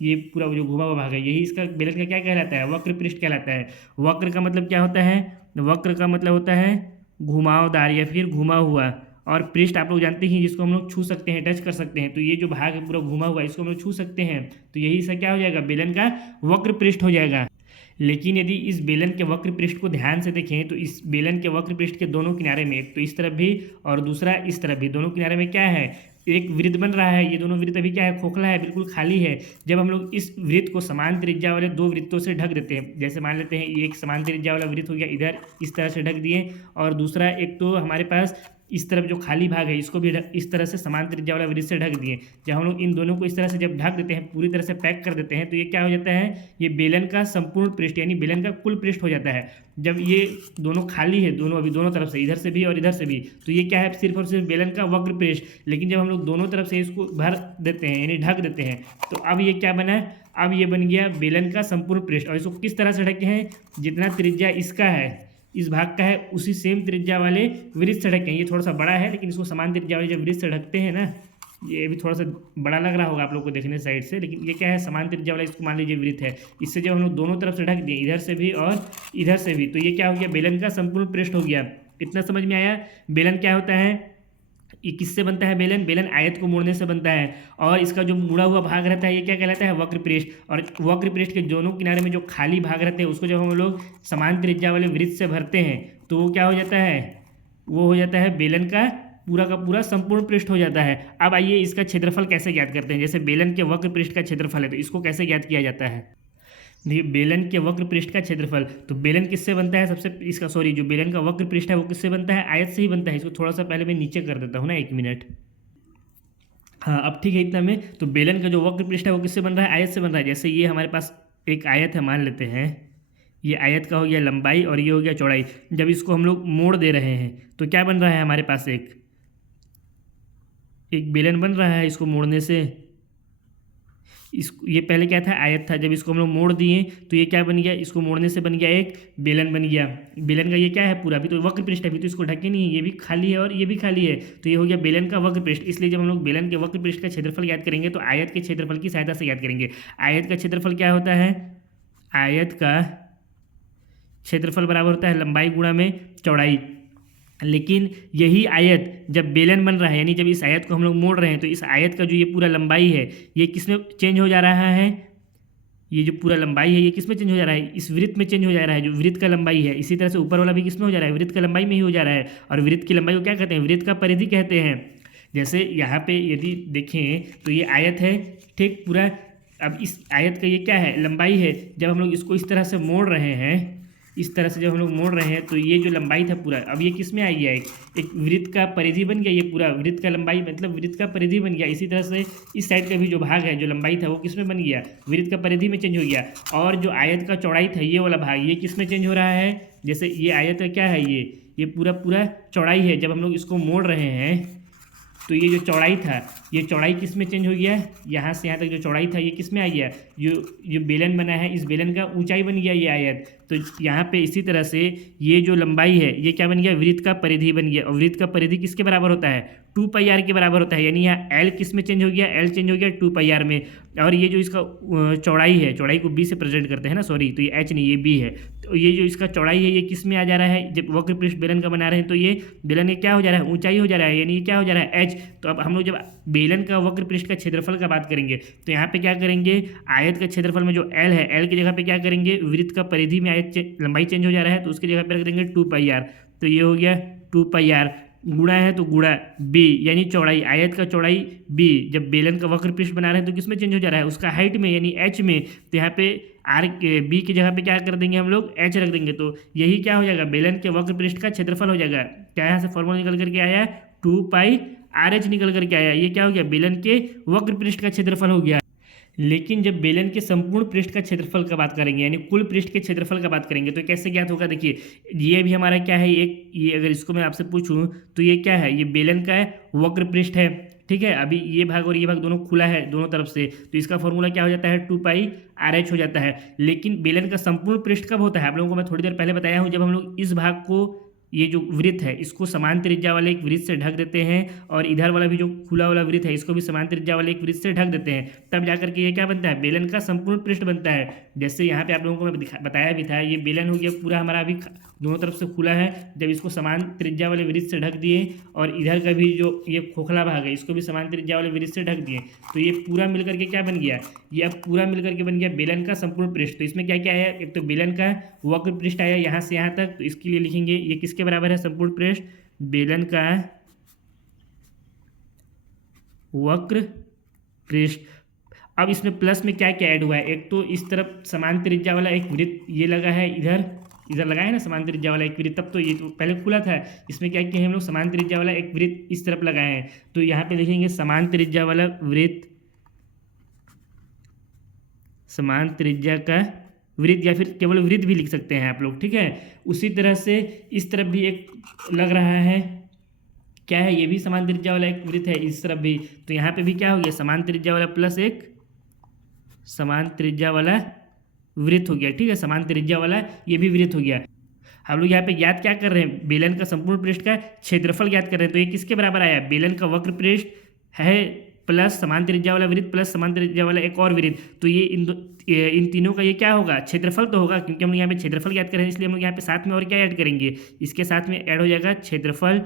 ये पूरा जो घुमा हुआ भाग है, यही इसका बेलन का क्या कहलाता है, वक्र पृष्ठ कहलाता है। वक्र का मतलब क्या होता है, वक्र का मतलब होता है घुमावदार या फिर घुमा हुआ, और पृष्ठ आप लोग जानते हैं जिसको हम लोग छू सकते हैं, टच कर सकते हैं। तो ये जो भाग है पूरा घुमा हुआ, इसको हम लोग छू सकते हैं, तो यही इसका क्या हो जाएगा, बेलन का वक्र पृष्ठ हो जाएगा। लेकिन यदि इस बेलन के वक्र पृष्ठ को ध्यान से देखें तो इस बेलन के वक्र पृष्ठ के दोनों किनारे में, एक तो इस तरफ भी और दूसरा इस तरफ भी, दोनों किनारे में क्या है, एक वृत्त बन रहा है। ये दोनों वृत्त अभी क्या है, खोखला है, बिल्कुल खाली है। जब हम लोग इस वृत्त को समान त्रिज्या वाले दो वृत्तों से ढक देते हैं, जैसे मान लेते हैं ये एक समान त्रिज्या वाला वृत्त हो गया, इधर इस तरह से ढक दिए, और दूसरा एक तो हमारे पास इस तरफ जो खाली भाग है इसको भी इस तरह से समान त्रिज्या वाला वृत्त से ढक दिए। जब हम लोग इन दोनों को इस तरह से जब ढक देते हैं, पूरी तरह से पैक कर देते हैं, तो ये क्या हो जाता है, ये बेलन का संपूर्ण पृष्ठ यानी बेलन का कुल पृष्ठ हो जाता है। जब ये दोनों खाली है, दोनों अभी दोनों तरफ से, इधर से भी और इधर से भी, तो ये क्या है, सिर्फ और सिर्फ बेलन का वक्र पृष्ठ। लेकिन जब हम लोग दोनों तरफ से इसको भर देते हैं यानी ढक देते हैं, तो अब ये क्या बना है, अब ये बन गया बेलन का संपूर्ण पृष्ठ। और इसको किस तरह से ढके हैं, जितना त्रिज्या इसका है, इस भाग का है, उसी सेम त्रिज्या वाले वृत्त से ढके हैं। ये थोड़ा सा बड़ा है, लेकिन इसको समान त्रिज्या वाले जब वृत्त से ढकते हैं ना, ये भी थोड़ा सा बड़ा लग रहा होगा आप लोग को देखने साइड से, लेकिन ये क्या है, समान त्रिज्या वाला, इसको मान लीजिए वृत्त है। इससे जब हम लोग दोनों तरफ से ढक दिए, इधर से भी और इधर से भी, तो ये क्या हो गया, बेलन का संपूर्ण पृष्ठ हो गया। इतना समझ में आया। बेलन क्या होता है, ये किससे बनता है, बेलन, बेलन आयत को मोड़ने से बनता है। और इसका जो मुड़ा हुआ भाग रहता है ये क्या कहलाता है, वक्र पृष्ठ। और वक्र पृष्ठ के दोनों किनारे में जो खाली भाग रहते हैं उसको जब हम लोग समान त्रिज्या वाले वृत्त से भरते हैं, तो वो क्या हो जाता है, वो हो जाता है बेलन का पूरा संपूर्ण पृष्ठ हो जाता है। अब आइए इसका क्षेत्रफल कैसे ज्ञात करते हैं। जैसे बेलन के वक्र पृष्ठ का क्षेत्रफल है, तो इसको कैसे ज्ञात किया जाता है। देखिए बेलन के वक्र पृष्ठ का क्षेत्रफल, तो बेलन किससे बनता है, सबसे इसका सॉरी जो बेलन का वक्र पृष्ठ है वो किससे बनता है, आयत से ही बनता है। इसको थोड़ा सा पहले मैं नीचे कर देता हूँ ना, 1 मिनट। हाँ अब ठीक है इतना में। तो बेलन का जो वक्र पृष्ठ है वो किससे बन रहा है, आयत से बन रहा है। जैसे ये हमारे पास एक आयत है, मान लेते हैं ये आयत का हो गया लंबाई और ये हो गया चौड़ाई। जब इसको हम लोग मोड़ दे रहे हैं तो क्या बन रहा है, हमारे पास एक बेलन बन रहा है इसको मोड़ने से। इस ये पहले क्या था, आयत था। जब इसको हम लोग मोड़ दिए तो ये क्या बन गया, इसको मोड़ने से बन गया एक बेलन बन गया। बेलन का ये क्या है पूरा, अभी तो वक्र पृष्ठ है, अभी तो इसको ढके नहीं है, ये भी खाली है और ये भी खाली है, तो ये हो गया बेलन का वक्र पृष्ठ। इसलिए जब हम लोग बेलन के वक्र पृष्ठ का क्षेत्रफल याद करेंगे तो आयत के क्षेत्रफल की सहायता से याद करेंगे। आयत का क्षेत्रफल क्या होता है, आयत का क्षेत्रफल बराबर होता है लंबाई गुणा में चौड़ाई। लेकिन यही आयत जब बेलन बन रहा है, यानी जब इस आयत को हम लोग मोड़ रहे हैं, तो इस आयत का जो ये पूरा लंबाई है ये किस में चेंज हो जा रहा है, ये जो पूरा लंबाई है ये किस में चेंज हो जा रहा है, इस वृत्त में चेंज हो जा रहा है, जो वृत्त का लंबाई है। इसी तरह से ऊपर वाला भी किस में हो जा रहा है, वृत्त का लंबाई में ही हो जा रहा है। और वृत्त की लंबाई को क्या कहते हैं, वृत्त का परिधि कहते हैं। जैसे यहाँ पे यदि देखें तो ये आयत है, ठीक पूरा। अब इस आयत का ये क्या है, लंबाई है। जब हम लोग इसको इस तरह से मोड़ रहे हैं, इस तरह से जब हम लोग मोड़ रहे हैं तो ये जो लंबाई था पूरा, अब ये किस में आ गया, एक वृत्त का परिधि बन गया। ये पूरा वृत्त का लंबाई मतलब वृत्त का परिधि बन गया। इसी तरह से इस साइड का भी जो भाग है, जो लंबाई था वो किस में बन गया, वृत्त का परिधि में चेंज हो गया। और जो आयत का चौड़ाई था ये वाला भाग, ये किस में चेंज हो रहा है, जैसे ये आयत का क्या है, ये पूरा पूरा चौड़ाई है। जब हम लोग इसको मोड़ रहे हैं तो ये जो चौड़ाई था, ये चौड़ाई किस में चेंज हो गया, यहाँ से यहाँ तक जो चौड़ाई था ये किस में आ गया, जो बेलन बना है इस बेलन का ऊंचाई बन गया ये आयत। तो यहाँ पे इसी तरह से ये जो लंबाई है ये क्या बन गया, वृत्त का परिधि बन गया। और वृत्त का परिधि किसके बराबर होता है, 2πr के बराबर होता है। यानी यहाँ l किस में चेंज हो गया, l चेंज हो गया 2πr में। और ये जो इसका चौड़ाई है, चौड़ाई को b से प्रेजेंट करते हैं ना, सॉरी, तो ये h नहीं ये b है। तो ये जो इसका चौड़ाई है ये किस में आ जा रहा है, जब वक्र पृष्ठ बेलन का बना रहे हैं तो ये बेलन क्या हो जा रहा है, ऊंचाई हो जा रहा है, यानी ये क्या हो जा रहा है, h। तो अब हम लोग जब बेलन का वक्र पृष्ठ का क्षेत्रफल का बात करेंगे तो यहाँ पे क्या करेंगे, आयत का क्षेत्रफल में जो l है, l की जगह पे क्या करेंगे, वृत्त का परिधि में आयत लंबाई चेंज हो जा रहा है तो उसकी जगह पे रख देंगे 2πr। तो ये हो गया 2πr, गुणा है तो गुणा b, यानी चौड़ाई, आयत का चौड़ाई b। जब बेलन का वक्र पृष्ठ बना रहे हैं तो किस में चेंज हो जा रहा है, उसका हाइट में, यानी h में। तो यहाँ पे b की जगह पे क्या कर देंगे हम लोग, h रख देंगे। तो यही क्या हो जाएगा, बेलन के वक्र पृष्ठ का क्षेत्रफल हो जाएगा। क्या यहाँ से फॉर्मूला निकल करके आया, 2πrh निकल करके आया। ये क्या हो गया, बेलन के वक्र पृष्ठ का क्षेत्रफल हो गया। लेकिन जब बेलन के संपूर्ण पृष्ठ का क्षेत्रफल का बात करेंगे, यानी कुल पृष्ठ के क्षेत्रफल का बात करेंगे, तो कैसे ज्ञात होगा, देखिए ये भी हमारा क्या है, एक ये अगर इसको मैं आपसे पूछूं तो ये क्या है, ये बेलन का वक्र पृष्ठ है, ठीक है। अभी ये भाग और ये भाग दोनों खुला है दोनों तरफ से, तो इसका फॉर्मूला क्या हो जाता है, 2πrh हो जाता है। लेकिन बेलन का संपूर्ण पृष्ठ कब होता है, आप लोगों को मैं थोड़ी देर पहले बताया हूँ, जब हम लोग इस भाग को, ये जो वृत्त है इसको समान त्रिज्या वाले एक वृत्त से ढक देते हैं, और इधर वाला भी जो खुला वाला वृत्त है इसको भी समान त्रिज्या वाले एक वृत्त से ढक देते हैं, तब जाकर के ये क्या बनता है, बेलन का संपूर्ण पृष्ठ बनता है। जैसे यहाँ पे आप लोगों को मैं बताया भी था, ये बेलन हो गया पूरा हमारा अभी दोनों तरफ से खुला है। जब इसको समान त्रिज्या वाले वृत्त से ढक दिए, और इधर का भी जो ये खोखला भाग है इसको भी समान त्रिज्या वाले वृत्त से ढक दिए, तो ये पूरा मिलकर के क्या बन गया, ये अब पूरा मिलकर के बन गया बेलन का संपूर्ण पृष्ठ। तो इसमें क्या क्या आया, एक तो बेलन का वक्र पृष्ठ आया यहाँ से यहाँ तक, तो इसके लिए लिखेंगे ये किसके बराबर है, संपूर्ण पृष्ठ बेलन का वक्र पृष्ठ। अब इसमें प्लस में क्या क्या ऐड हुआ है, एक तो इस तरफ समान त्रिज्या वाला एक वृत्त ये लगा है, इधर लगा है ना समान त्रिज्या वाला एक वृत्त, तब तो ये तो पहले खुला था, इसमें क्या किया है हम लोग, समान त्रिज्या वाला एक वृत्त इस तरफ लगाए हैं। तो यहाँ पे लिखेंगे समान त्रिज्या वाला वृत्त, समान त्रिज्या का वृत्त, या फिर केवल वृत्त भी लिख सकते हैं आप लोग, ठीक है। उसी तरह से इस तरफ भी एक लग रहा है, क्या है, ये भी समान त्रिज्या वाला एक वृत्त है इस तरफ भी। तो यहाँ पे भी क्या हो गया, समान त्रिज्या वाला प्लस एक समान त्रिज्या वाला वृत्त हो गया, ठीक है। समान त्रिज्या वाला ये भी वृत्त हो गया। हम लोग यहाँ पे ज्ञात क्या कर रहे हैं, बेलन का संपूर्ण पृष्ठ का क्षेत्रफल ज्ञात कर रहे हैं। तो ये किसके बराबर आया, बेलन का वक्र पृष्ठ है प्लस समान त्रिज्या वाला वृत्त प्लस समान त्रिज्या वाला एक और वृत्त। तो ये इन तीनों का ये क्या होगा, क्षेत्रफल तो होगा, क्योंकि हम लोग यहाँ पे क्षेत्रफल ज्ञात कर रहे हैं, इसलिए हम लोग यहाँ पे साथ में और क्या ऐड करेंगे, इसके साथ में ऐड हो जाएगा क्षेत्रफल,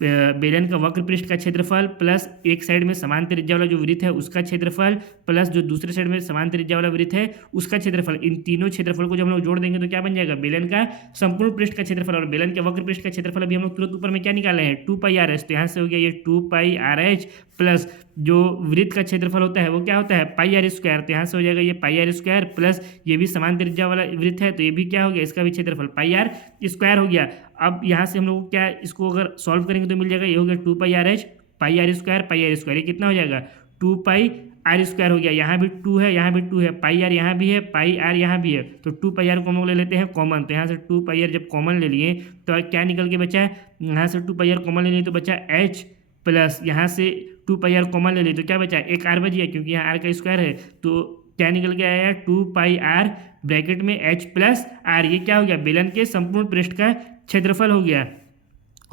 बेलन का वक्र पृष्ठ का क्षेत्रफल प्लस एक साइड में समान त्रिज्या वाला जो वृत्त है उसका क्षेत्रफल प्लस जो दूसरे साइड में समान त्रिज्या वाला वृत्त है उसका क्षेत्रफल। इन तीनों क्षेत्रफल को जब हम लोग जोड़ देंगे तो क्या बन जाएगा, बेलन का संपूर्ण पृष्ठ का क्षेत्रफल। और बेलन के वक्र पृष्ठ का क्षेत्रफल अभी हम लोग तुरंत ऊपर में क्या निकाले हैं, 2πrh। तो यहाँ से हो गया ये 2πrh प्लस जो वृत्त का क्षेत्रफल होता है वो क्या होता है, πr²। तो यहाँ से हो जाएगा ये πr² प्लस ये भी समान त्रिज्या वाला वृत्त है तो ये भी क्या हो गया, इसका भी क्षेत्रफल πr² हो गया। अब यहाँ से हम लोग क्या, इसको अगर सॉल्व करेंगे तो मिल जाएगा, ये हो गया 2πrh πr², ये कितना हो जाएगा 2πr² हो गया। यहाँ भी 2 है, यहाँ भी 2 है, πr यहाँ भी है, πr यहाँ भी है, तो 2πr को हम लोग ले लेते हैं कॉमन। तो यहाँ से 2πr जब कॉमन ले लिए तो क्या निकल के बचा है, यहाँ से 2πr कॉमन ले लिए तो बचा h प्लस यहाँ से टू पाई आर कॉमन ले ली तो क्या बचा, एक आर बच गया क्योंकि यहाँ आर का स्क्वायर है, तो क्या निकल के आया, टू पाई आर ब्रैकेट में एच प्लस आर। ये क्या हो गया, बेलन के संपूर्ण पृष्ठ का क्षेत्रफल हो गया,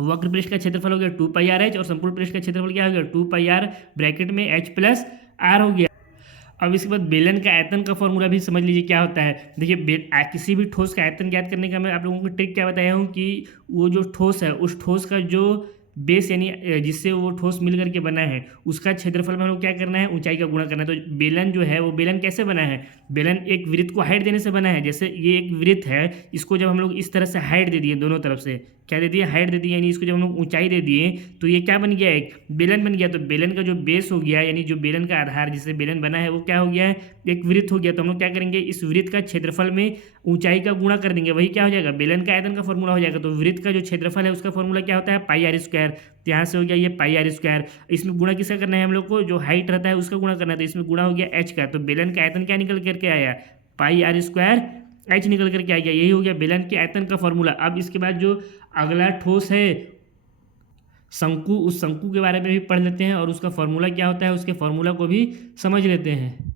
वक्र पृष्ठ का क्षेत्रफल हो गया टू पाई आर एच, और संपूर्ण पृष्ठ का क्षेत्रफल क्या हो गया, टू पाई आर ब्रैकेट में एच प्लस आर हो गया। अब इसके बाद बेलन का आयतन का फॉर्मूला भी समझ लीजिए क्या होता है। देखिए किसी भी ठोस का आयतन ज्ञात करने का मैं आप लोगों को ट्रिक क्या बताया हूँ कि वो जो ठोस है उस ठोस का जो बेस यानी जिससे वो ठोस मिल करके बना है उसका क्षेत्रफल में हम लोग क्या करना है, ऊंचाई का गुणा करना है। तो बेलन जो है वो बेलन कैसे बना है, बेलन एक वृत्त को हाइट देने से बना है। जैसे ये एक वृत्त है, इसको जब हम लोग इस तरह से हाइट दे दिए, दोनों तरफ से क्या दे दिए, हाइट दे दी, यानी इसको जब हम लोग ऊंचाई दे दिए तो ये क्या बन गया, एक बेलन बन गया। तो बेलन का जो बेस हो गया यानी जो बेलन का आधार जिससे बेलन बना है वो क्या हो गया है, एक वृत्त हो गया। तो हम लोग क्या करेंगे, इस वृत्त का क्षेत्रफल में ऊंचाई का गुणा कर देंगे, वही क्या हो जाएगा, बेलन का आयतन का फॉर्मूला हो जाएगा। तो वृत्त का जो क्षेत्रफल है उसका फॉर्मूला क्या होता है, पाई आर स्क्वायर। तो यहाँ से हो गया ये पाई आर स्क्वायर। इसमें गुणा किसका करना है हम लोग को, जो हाइट रहता है उसका गुणा करना है, तो इसमें गुणा हो गया एच का। तो बेलन का आयतन क्या निकल करके आया, पाई आर स्क्वायर एच निकल करके आ गया। यही हो गया बेलन के आयतन का फॉर्मूला। अब इसके बाद जो अगला ठोस है शंकु, उस शंकु के बारे में भी पढ़ लेते हैं और उसका फॉर्मूला क्या होता है उसके फॉर्मूला को भी समझ लेते हैं।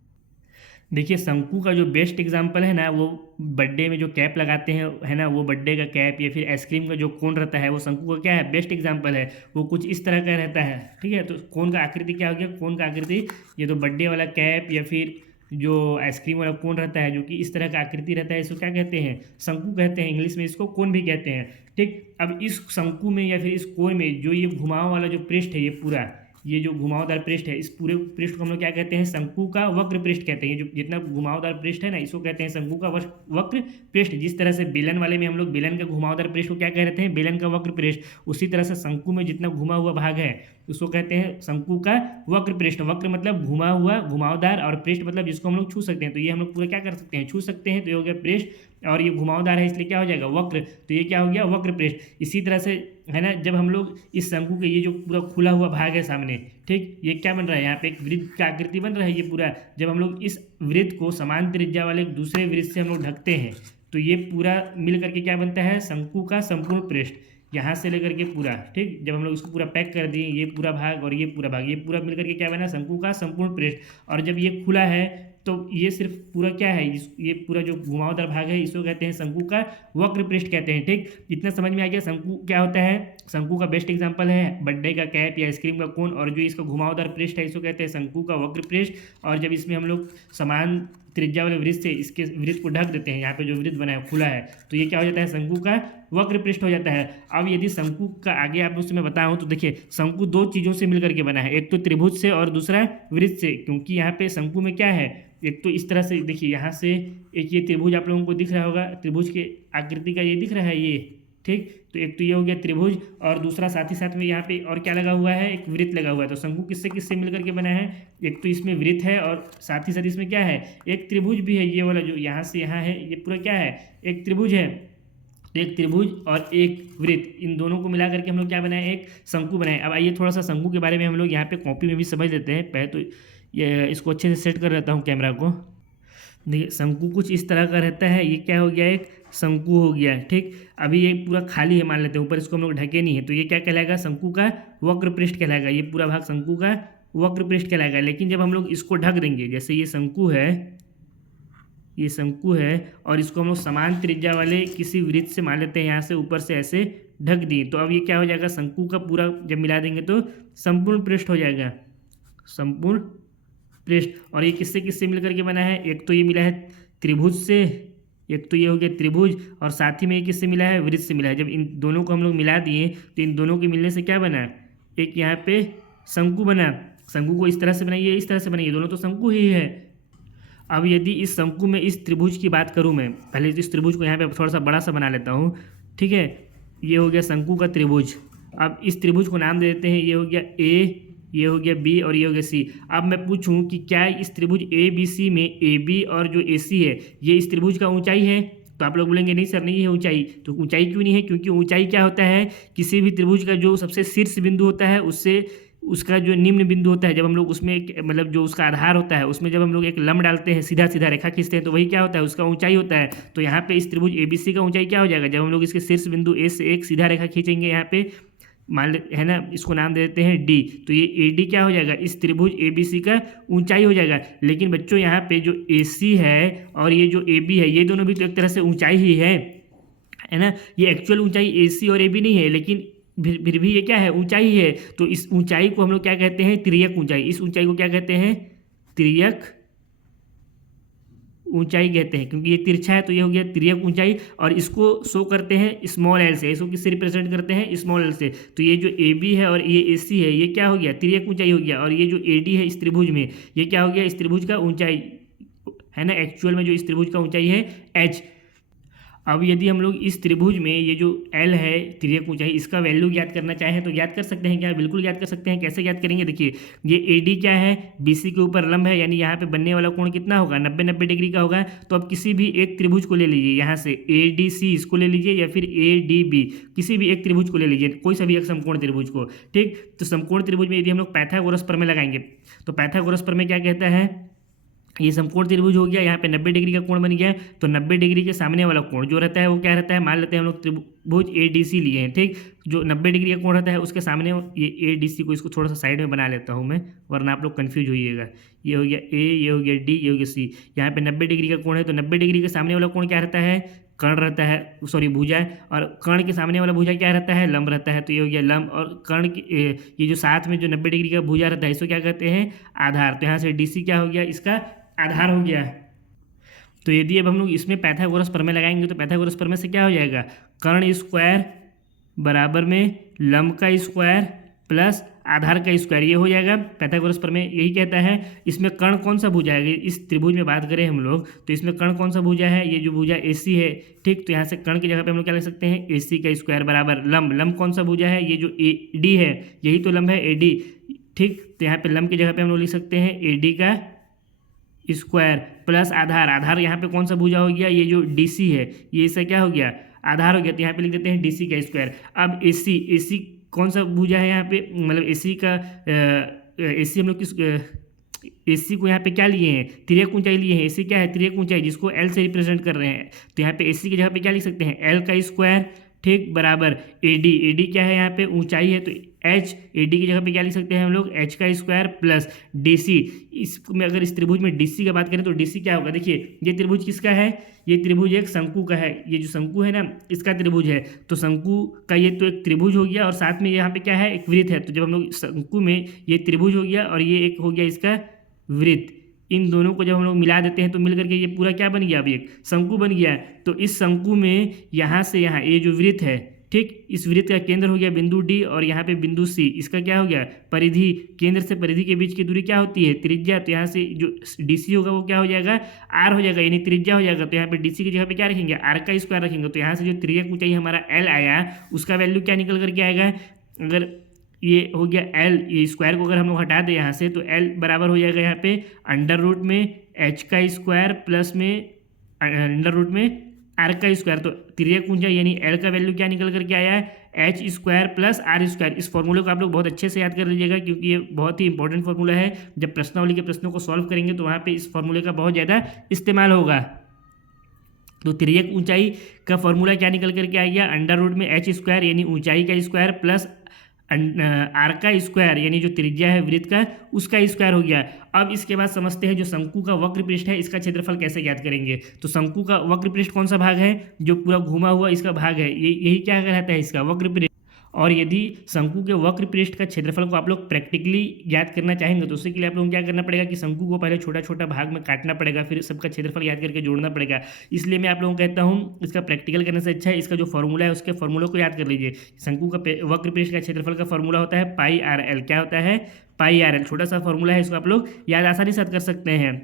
देखिए शंकु का जो बेस्ट एग्जांपल है ना, वो बर्थडे में जो कैप लगाते हैं है ना, वो बर्थडे का कैप या फिर आइसक्रीम का जो कोन रहता है वो शंकु का क्या है, बेस्ट एग्जांपल है। वो कुछ इस तरह का रहता है, ठीक है। तो कोन का आकृति क्या हो गया, कोन का आकृति ये तो बर्थडे वाला कैप या फिर जो आइसक्रीम वाला कोन रहता है जो कि इस तरह का आकृति रहता है, इसको क्या कहते हैं, शंकु कहते हैं। इंग्लिश में इसको कोन भी कहते हैं, ठीक। अब इस शंकु में या फिर इस कोन में जो ये घुमाव वाला जो पृष्ठ है, ये पूरा ये जो घुमावदार पृष्ठ है, इस पूरे पृष्ठ को हम लोग क्या कहते हैं, शंकु का वक्र पृष्ठ कहते हैं। ये जो जितना घुमावदार पृष्ठ है ना, इसको कहते हैं शंकु का वक्र पृष्ठ। जिस तरह से बेलन वाले में हम लोग बेलन का घुमावदार पृष्ठ को क्या कह रहे हैं, बेलन का वक्र पृष्ठ, उसी तरह से शंकु में जितना घुमा हुआ भाग है उसको कहते हैं शंकु का वक्र पृष्ठ। वक्र मतलब घुमा हुआ, घुमावदार, और पृष्ठ मतलब जिसको हम लोग छू सकते हैं। तो ये हम लोग पूरा क्या कर सकते हैं, छू सकते हैं। तो ये हो गया पृष्ठ, और ये घुमावदार है इसलिए क्या हो जाएगा, वक्र। तो ये क्या हो गया, वक्र पृष्ठ। इसी तरह से है ना, जब हम लोग इस शंकु के ये जो पूरा खुला हुआ भाग है सामने, ठीक, ये क्या बन रहा है, यहाँ पे एक वृत्त का आकृति बन रहा है ये पूरा। जब हम लोग इस वृत्त को समान त्रिज्या वाले एक दूसरे वृत्त से हम लोग ढकते हैं तो ये पूरा मिल करके क्या बनता है, शंकु का संपूर्ण पृष्ठ, यहाँ से लेकर के पूरा, ठीक। जब हम लोग इसको पूरा पैक कर दिए, ये पूरा भाग और ये पूरा भाग, ये पूरा मिल करके क्या बना, शंकु का संपूर्ण पृष्ठ। और जब ये खुला है तो ये सिर्फ पूरा क्या है, ये पूरा जो घुमावदार भाग है इसको कहते हैं शंकु का वक्र पृष्ठ कहते हैं, ठीक। इतना समझ में आ गया शंकु क्या होता है। शंकु का बेस्ट एग्जांपल है बर्थडे का कैप या आइसक्रीम का कोन, और जो इसका घुमावदार पृष्ठ है इसको कहते हैं शंकु का वक्र पृष्ठ। और जब इसमें हम लोग समान त्रिज्या वाले वृत्त से इसके वृत्त को ढक देते हैं, यहाँ पे जो वृत्त बना है खुला है, तो ये क्या हो जाता है, शंकु का वक्र पृष्ठ हो जाता है। अब यदि शंकु का आगे आप उससे मैं बताऊँ तो देखिए शंकु दो चीज़ों से मिलकर के बना है, एक तो त्रिभुज से और दूसरा वृत्त से। क्योंकि यहाँ पे शंकु में क्या है, एक तो इस तरह से देखिए, यहाँ से एक ये त्रिभुज आप लोगों को दिख रहा होगा, त्रिभुज के आकृति का ये दिख रहा है ये, ठीक। तो एक तो ये हो गया त्रिभुज, और दूसरा साथ ही साथ में यहाँ पे और क्या लगा हुआ है, एक वृत्त लगा हुआ है। तो शंकु किससे किससे मिलकर के बना है, एक तो इसमें वृत्त है और साथ ही साथ इसमें क्या है, एक त्रिभुज भी है। ये वाला जो यहाँ से यहाँ है ये पूरा क्या है, एक त्रिभुज है। तो एक त्रिभुज और एक वृत्त, इन दोनों को मिला करके हम लोग क्या बनाए, एक शंकु बनाए। अब आइए थोड़ा सा शंकु के बारे में हम लोग यहाँ पे कॉपी में भी समझ लेते हैं। पहले तो ये इसको अच्छे से सेट कर रहता हूँ कैमरा को। देखिए शंकु कुछ इस तरह का रहता है, ये क्या हो गया, एक शंकु हो गया, ठीक। अभी ये पूरा खाली है मान लेते हैं, ऊपर इसको हम लोग ढके नहीं है, तो ये क्या कहलाएगा, शंकु का वक्र पृष्ठ कहलाएगा। ये पूरा भाग शंकु का वक्र पृष्ठ कहलाएगा। लेकिन जब हम लोग इसको ढक देंगे, जैसे ये शंकु है, ये शंकु है, और इसको हम लोग समान त्रिज्या वाले किसी वृत्त से मान लेते हैं, यहाँ से ऊपर से ऐसे ढक दिए, तो अब ये क्या हो जाएगा, शंकु का पूरा जब मिला देंगे तो संपूर्ण पृष्ठ हो जाएगा, संपूर्ण पृष्ठ। और ये किससे किससे मिलकर के बना है, एक तो ये मिला है त्रिभुज से, एक तो ये हो गया त्रिभुज, और साथ ही में ये किससे मिला है, वृत्त से मिला है। जब इन दोनों को हम लोग मिला दिए तो इन दोनों के मिलने से क्या बना, एक यहाँ पे शंकु बना। शंकु को इस तरह से बनाइए, इस तरह से बनाइए, दोनों तो शंकु ही है। अब यदि इस शंकु में इस त्रिभुज की बात करूँ मैं, पहले इस त्रिभुज को यहाँ पे थोड़ा सा बड़ा सा बना लेता हूँ, ठीक है। ये हो गया शंकु का त्रिभुज। अब इस त्रिभुज को नाम दे देते हैं, ये हो गया ए, ये हो गया बी और ये हो गया सी। अब मैं पूछूं कि क्या इस त्रिभुज ए बी सी में ए बी और जो ए सी है ये इस त्रिभुज का ऊंचाई है, तो आप लोग बोलेंगे नहीं सर नहीं है ऊंचाई। तो ऊंचाई क्यों नहीं है, क्योंकि ऊंचाई क्या होता है, किसी भी त्रिभुज का जो सबसे शीर्ष बिंदु होता है उससे उसका जो निम्न बिंदु होता है, जब हम लोग उसमें मतलब जो उसका आधार होता है उसमें जब हम लोग एक लंब डालते हैं, सीधा सीधा रेखा खींचते हैं, तो वही क्या होता है, उसका ऊंचाई होता है। तो यहाँ पे इस त्रिभुज एबीसी का ऊंचाई क्या हो जाएगा, जब हम लोग इसके शीर्ष बिंदु ए से एक सीधा रेखा खींचेंगे यहाँ पे मान ले है ना, इसको नाम दे देते हैं डी। तो ये ए डी क्या हो जाएगा, इस त्रिभुज ए बी सी का ऊंचाई हो जाएगा। लेकिन बच्चों यहाँ पे जो ए सी है और ये जो ए बी है, ये दोनों भी तो एक तरह से ऊंचाई ही है ना। ये एक्चुअल ऊंचाई ए सी और ए बी नहीं है, लेकिन फिर भी ये क्या है, ऊंचाई है। तो इस ऊंचाई को हम लोग क्या कहते हैं, तिर्यक ऊंचाई। इस ऊंचाई को क्या कहते हैं, तिर्यक ऊंचाई कहते हैं, क्योंकि ये तिरछा है तो ये हो गया तिर्यक ऊंचाई। और इसको शो करते हैं स्मॉल एल से, इसको किससे रिप्रेजेंट करते हैं, स्मॉल एल से। तो ये जो ए बी है और ये ए सी है, ये क्या हो गया, तिर्यक ऊंचाई हो गया। और ये जो ए डी है इस त्रिभुज में, ये क्या हो गया, इस त्रिभुज का ऊंचाई है ना। एक्चुअल में जो इस त्रिभुज का ऊंचाई है एच। अब यदि हम लोग इस त्रिभुज में ये जो L है तिर्यक ऊंचाई, इसका वैल्यू ज्ञात करना चाहें तो ज्ञात कर सकते हैं क्या, बिल्कुल ज्ञात कर सकते हैं। कैसे ज्ञात करेंगे, देखिए ये AD क्या है, BC के ऊपर लंब है, यानी यहाँ पे बनने वाला कोण कितना होगा, 90 डिग्री का होगा। तो अब किसी भी एक त्रिभुज को ले लीजिए, यहाँ से ADC इसको ले लीजिए या फिर ADB, किसी भी एक त्रिभुज को ले लीजिए, कोई सा भी एक समकोण त्रिभुज को, ठीक। तो समकोण त्रिभुज में यदि हम लोग पाइथागोरस प्रमेय लगाएंगे तो पाइथागोरस प्रमेय क्या कहता है, ये समकोण त्रिभुज हो गया, यहाँ पे 90 डिग्री का कोण बन गया। तो 90 डिग्री के सामने वाला कोण जो रहता है वो क्या रहता है, मान लेते हैं हम लोग त्रिभुज ADC लिए हैं, ठीक। जो 90 डिग्री का कोण रहता है उसके सामने ये ADC को, इसको थोड़ा सा साइड में बना लेता हूँ मैं, वरना आप लोग कन्फ्यूज होइएगा। ये हो गया A, ये हो गया D, ये हो गया C। यहाँ पे 90 डिग्री का कोण है, तो 90 डिग्री के सामने वाला कोण क्या रहता है, कर्ण रहता है, सॉरी भुजा है। और कर्ण के सामने वाला भुजा क्या रहता है, लंब रहता है। तो ये हो गया लंब। और कर्ण की ये जो साथ में जो 90 डिग्री का भुजा रहता है इसको क्या कहते हैं, आधार। तो यहाँ से DC क्या हो गया, इसका आधार हो गया। तो यदि अब हम लोग इसमें पाइथागोरस प्रमेय लगाएंगे तो पाइथागोरस प्रमेय से क्या हो जाएगा, कर्ण स्क्वायर बराबर में लंब का स्क्वायर प्लस आधार का स्क्वायर, ये हो जाएगा। पाइथागोरस प्रमेय यही कहता है। इसमें कर्ण कौन सा भुजा है, इस त्रिभुज में बात करें हम लोग तो इसमें कर्ण कौन सा भुजा है, ये जो भुजा AC है, ठीक। तो यहाँ से कर्ण की जगह पे हम लोग क्या लिख सकते हैं, AC का स्क्वायर बराबर लंब। लंब कौन सा भुजा है, ये जो AD है, यही तो लंब है AD, ठीक। तो यहाँ पे लंब की जगह पे हम लोग लिख सकते हैं AD का स्क्वायर प्लस आधार। आधार यहाँ पे कौन सा भुजा हो गया, ये जो DC है, ये इसका क्या हो गया, आधार हो गया। तो यहाँ पे लिख देते हैं DC का स्क्वायर। अब AC कौन सा भुजा है यहाँ पे, मतलब AC का AC हम लोग किस AC को यहाँ पे क्या लिए हैं, तिर्यक ऊंचाई लिए हैं। AC क्या है, तिर्यक ऊंचाई, जिसको L से रिप्रेजेंट कर रहे हैं। तो यहाँ पे AC की जगह पे क्या लिख सकते हैं, L का स्क्वायर, ठीक, बराबर AD क्या है यहाँ पे, ऊंचाई है, तो H, AD की जगह पे क्या लिख सकते हैं हम लोग, H का स्क्वायर प्लस DC। इसमें अगर इस त्रिभुज में DC की बात करें तो DC क्या होगा, देखिए ये त्रिभुज किसका है, ये त्रिभुज एक शंकु का है। ये जो शंकु है ना, इसका त्रिभुज है। तो शंकु का ये तो एक त्रिभुज हो गया और साथ में यहाँ पे क्या है, एक वृत्त है। तो जब हम लोग शंकु में ये त्रिभुज हो गया और ये एक हो गया इसका वृत्त, इन दोनों को जब हम लोग मिला देते हैं तो मिल करके ये पूरा क्या बन गया, अभी एक शंकु बन गया है। तो इस शंकु में यहाँ से यहाँ ये जो वृत्त है, ठीक, इस वृत्त का केंद्र हो गया बिंदु D और यहाँ पे बिंदु C, इसका क्या हो गया, परिधि। केंद्र से परिधि के बीच की दूरी क्या होती है, त्रिज्या। तो यहाँ से जो DC होगा वो क्या हो जाएगा, R हो जाएगा, यानी त्रिज्या हो जाएगा। तो यहाँ पे DC की जगह पे क्या रखेंगे, R का स्क्वायर रखेंगे। तो यहाँ से जो तिर्यक ऊंचाई हमारा L आया, उसका वैल्यू क्या निकल करके आएगा, अगर ये हो गया L, ये स्क्वायर को अगर हम लोग हटा दें यहाँ से तो L बराबर हो जाएगा यहाँ पे अंडर रूट में H का स्क्वायर प्लस में अंडर रूट में R का स्क्वायर। तो तिर्यक ऊंचाई यानी L का वैल्यू क्या निकल करके आया है, H square plus R square. इस फॉर्मूले को आप लोग बहुत अच्छे से याद कर लीजिएगा, क्योंकि ये बहुत ही इंपॉर्टेंट फॉर्मूला है। जब प्रश्नावली के प्रश्नों को सॉल्व करेंगे तो वहाँ पे इस फॉर्मूले का बहुत ज़्यादा इस्तेमाल होगा। तो तिर्यक ऊंचाई का फॉर्मूला क्या निकल करके आ गया, अंडर रूट में H स्क्वायर यानी ऊंचाई का स्क्वायर प्लस R का स्क्वायर यानी जो त्रिज्या है वृत्त का, उसका स्क्वायर हो गया। अब इसके बाद समझते हैं जो शंकु का वक्र पृष्ठ है, इसका क्षेत्रफल कैसे ज्ञात करेंगे। तो शंकु का वक्र पृष्ठ कौन सा भाग है, जो पूरा घुमा हुआ इसका भाग है, यही क्या कहलाता है, इसका वक्र पृष्ठ। और यदि शंकु के वक्र पृष्ठ का क्षेत्रफल को आप लोग प्रैक्टिकली ज्ञात करना चाहेंगे तो उसके लिए आप लोगों को क्या करना पड़ेगा कि शंकु को पहले छोटा छोटा भाग में काटना पड़ेगा, फिर सबका क्षेत्रफल याद करके जोड़ना पड़ेगा। इसलिए मैं आप लोगों को कहता हूँ इसका प्रैक्टिकल करने से अच्छा है इसका जो फॉर्मूला है उसके फॉर्मूले को याद कर लीजिए। शंकु का वक्र पृष्ठ का क्षेत्रफल का फॉर्मूला होता है πRL। क्या होता है, πRL। छोटा सा फॉर्मूला है, इसको आप लोग याद आसानी से कर सकते हैं।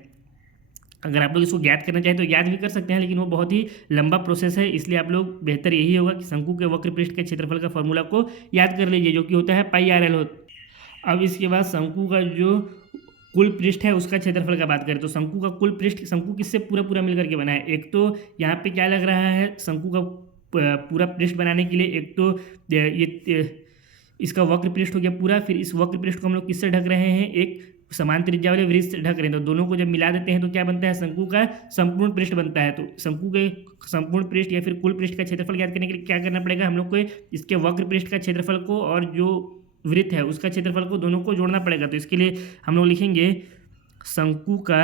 अगर आप लोग इसको ज्ञात करना चाहें तो याद भी कर सकते हैं, लेकिन वो बहुत ही लंबा प्रोसेस है। इसलिए आप लोग बेहतर यही होगा कि शंकु के वक्र पृष्ठ के क्षेत्रफल का फॉर्मूला को याद कर लीजिए, जो कि होता है πRL। अब इसके बाद शंकु का जो कुल पृष्ठ है उसका क्षेत्रफल का बात करें तो शंकु का कुल पृष्ठ, शंकु किससे पूरा पूरा मिलकर के बना है। एक तो यहाँ पे क्या लग रहा है शंकु का पूरा पृष्ठ बनाने के लिए, एक तो ये इसका वक्र पृष्ठ हो गया पूरा, फिर इस वक्र पृष्ठ को हम लोग किससे ढक रहे हैं, एक समान त्रिज्या वाले वृत्त से ढक रहे हैं, तो दोनों को जब मिला देते हैं तो क्या बनता है, शंकु का संपूर्ण पृष्ठ बनता है। तो शंकु के संपूर्ण पृष्ठ या फिर कुल पृष्ठ का क्षेत्रफल ज्ञात करने के लिए क्या करना पड़ेगा, हम लोग को इसके वक्र पृष्ठ का क्षेत्रफल को और जो वृत्त है उसका क्षेत्रफल को दोनों को जोड़ना पड़ेगा। तो इसके लिए हम लोग लिखेंगे शंकु का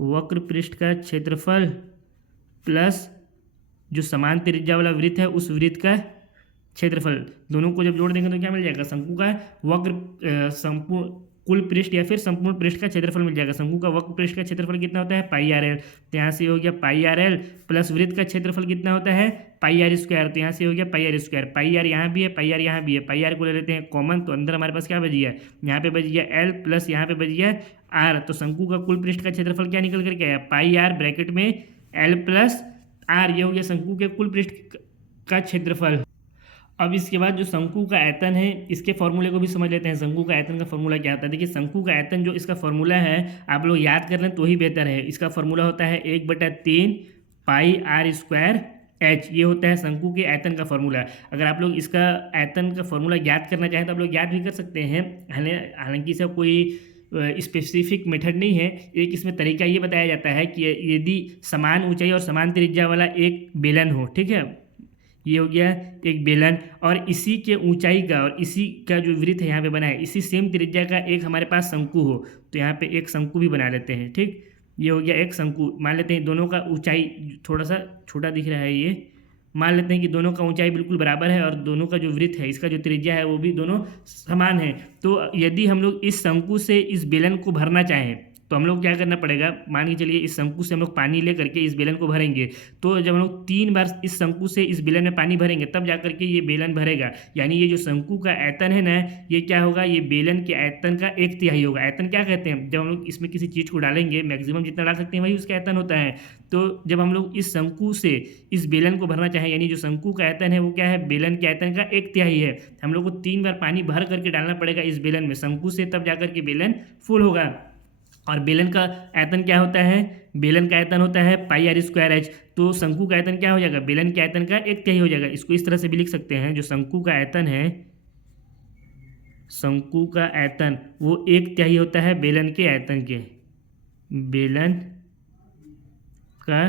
वक्र पृष्ठ का क्षेत्रफल प्लस जो समान त्रिज्या वाला वृत्त है उस वृत्त का क्षेत्रफल, दोनों को जब जोड़ देंगे तो क्या मिल जाएगा, शंकु का वक्र संपूर्ण कुल पृष्ठ या फिर संपूर्ण पृष्ठ का क्षेत्रफल मिल जाएगा। शंकु का वक्र पृष्ठ का क्षेत्रफल कितना होता है, पाई आर एल, तो यहाँ से हो गया पाई आर एल, प्लस वृत्त का क्षेत्रफल कितना होता है, पाई आर स्क्वायर, तो यहाँ से हो गया पाई आर स्क्वायर। पाई आर यहाँ भी है, पाई आर यहाँ भी है, पाई आर को ले लेते हैं कॉमन, तो अंदर हमारे पास क्या बच गया, यहाँ पे बच गया एल प्लस यहाँ पे बच गया आर। तो शंकु का कुल पृष्ठ का क्षेत्रफल क्या निकल करके आया, पाई आर ब्रैकेट में एल प्लस आर, ये हो गया शंकु के कुल पृष्ठ का क्षेत्रफल। अब इसके बाद जो शंकु का आयतन है इसके फॉर्मूले को भी समझ लेते हैं। शंकु का आयतन का फॉर्मूला क्या होता है, देखिए शंकु का आयतन जो इसका फॉर्मूला है आप लोग याद कर लें तो ही बेहतर है। इसका फॉर्मूला होता है 1/3 पाई आर स्क्वायर एच, ये होता है शंकु के आयतन का फॉर्मूला। अगर आप लोग इसका आयतन का फॉर्मूला ज्ञात करना चाहें तो आप लोग ज्ञात भी कर सकते हैं, हालांकि इसका कोई स्पेसिफिक मेथड नहीं है। एक इसमें तरीका ये बताया जाता है कि यदि समान ऊंचाई और समान त्रिज्या वाला एक बेलन हो, ठीक है, ये हो गया एक बेलन, और इसी के ऊंचाई का और इसी का जो वृत्त है यहाँ पे बना है इसी सेम त्रिज्या का एक हमारे पास शंकु हो, तो यहाँ पे एक शंकु भी बना लेते हैं। ठीक, ये हो गया एक शंकु। मान लेते हैं दोनों का ऊंचाई थोड़ा सा छोटा दिख रहा है, ये मान लेते हैं कि दोनों का ऊंचाई बिल्कुल बराबर है और दोनों का जो वृत्त है इसका जो त्रिज्या है वो भी दोनों समान है। तो यदि हम लोग इस शंकु से इस बेलन को भरना चाहें तो हम लोग क्या करना पड़ेगा, मान के चलिए इस शंकु से हम लोग पानी ले करके इस बेलन को भरेंगे, तो जब हम लोग 3 बार इस शंकु से इस बेलन में पानी भरेंगे तब जा करके ये बेलन भरेगा। यानी ये जो शंकु का आयतन है ना, ये क्या होगा, ये बेलन के आयतन का 1/3 होगा। आयतन क्या कहते हैं, जब हम लोग इसमें किसी चीज़ को डालेंगे मैक्सिमम जितना डाल सकते हैं वही उसका आयतन होता है। तो जब हम लोग इस शंकु से इस बेलन को भरना चाहें, यानी जो शंकु का आयतन है वो क्या है, बेलन के आयतन का 1/3 है, हम लोग को 3 बार पानी भर करके डालना पड़ेगा इस बेलन में शंकु से, तब जाकर के बेलन फुल होगा। और बेलन का आयतन क्या होता है, बेलन का आयतन होता है पाई आर स्क्वायर एच। तो शंकु का आयतन क्या हो जाएगा, बेलन के आयतन का 1/3 हो जाएगा। इसको इस तरह से भी लिख सकते हैं, जो शंकु का आयतन है, शंकु का आयतन वो 1/3 होता है बेलन के आयतन के, बेलन का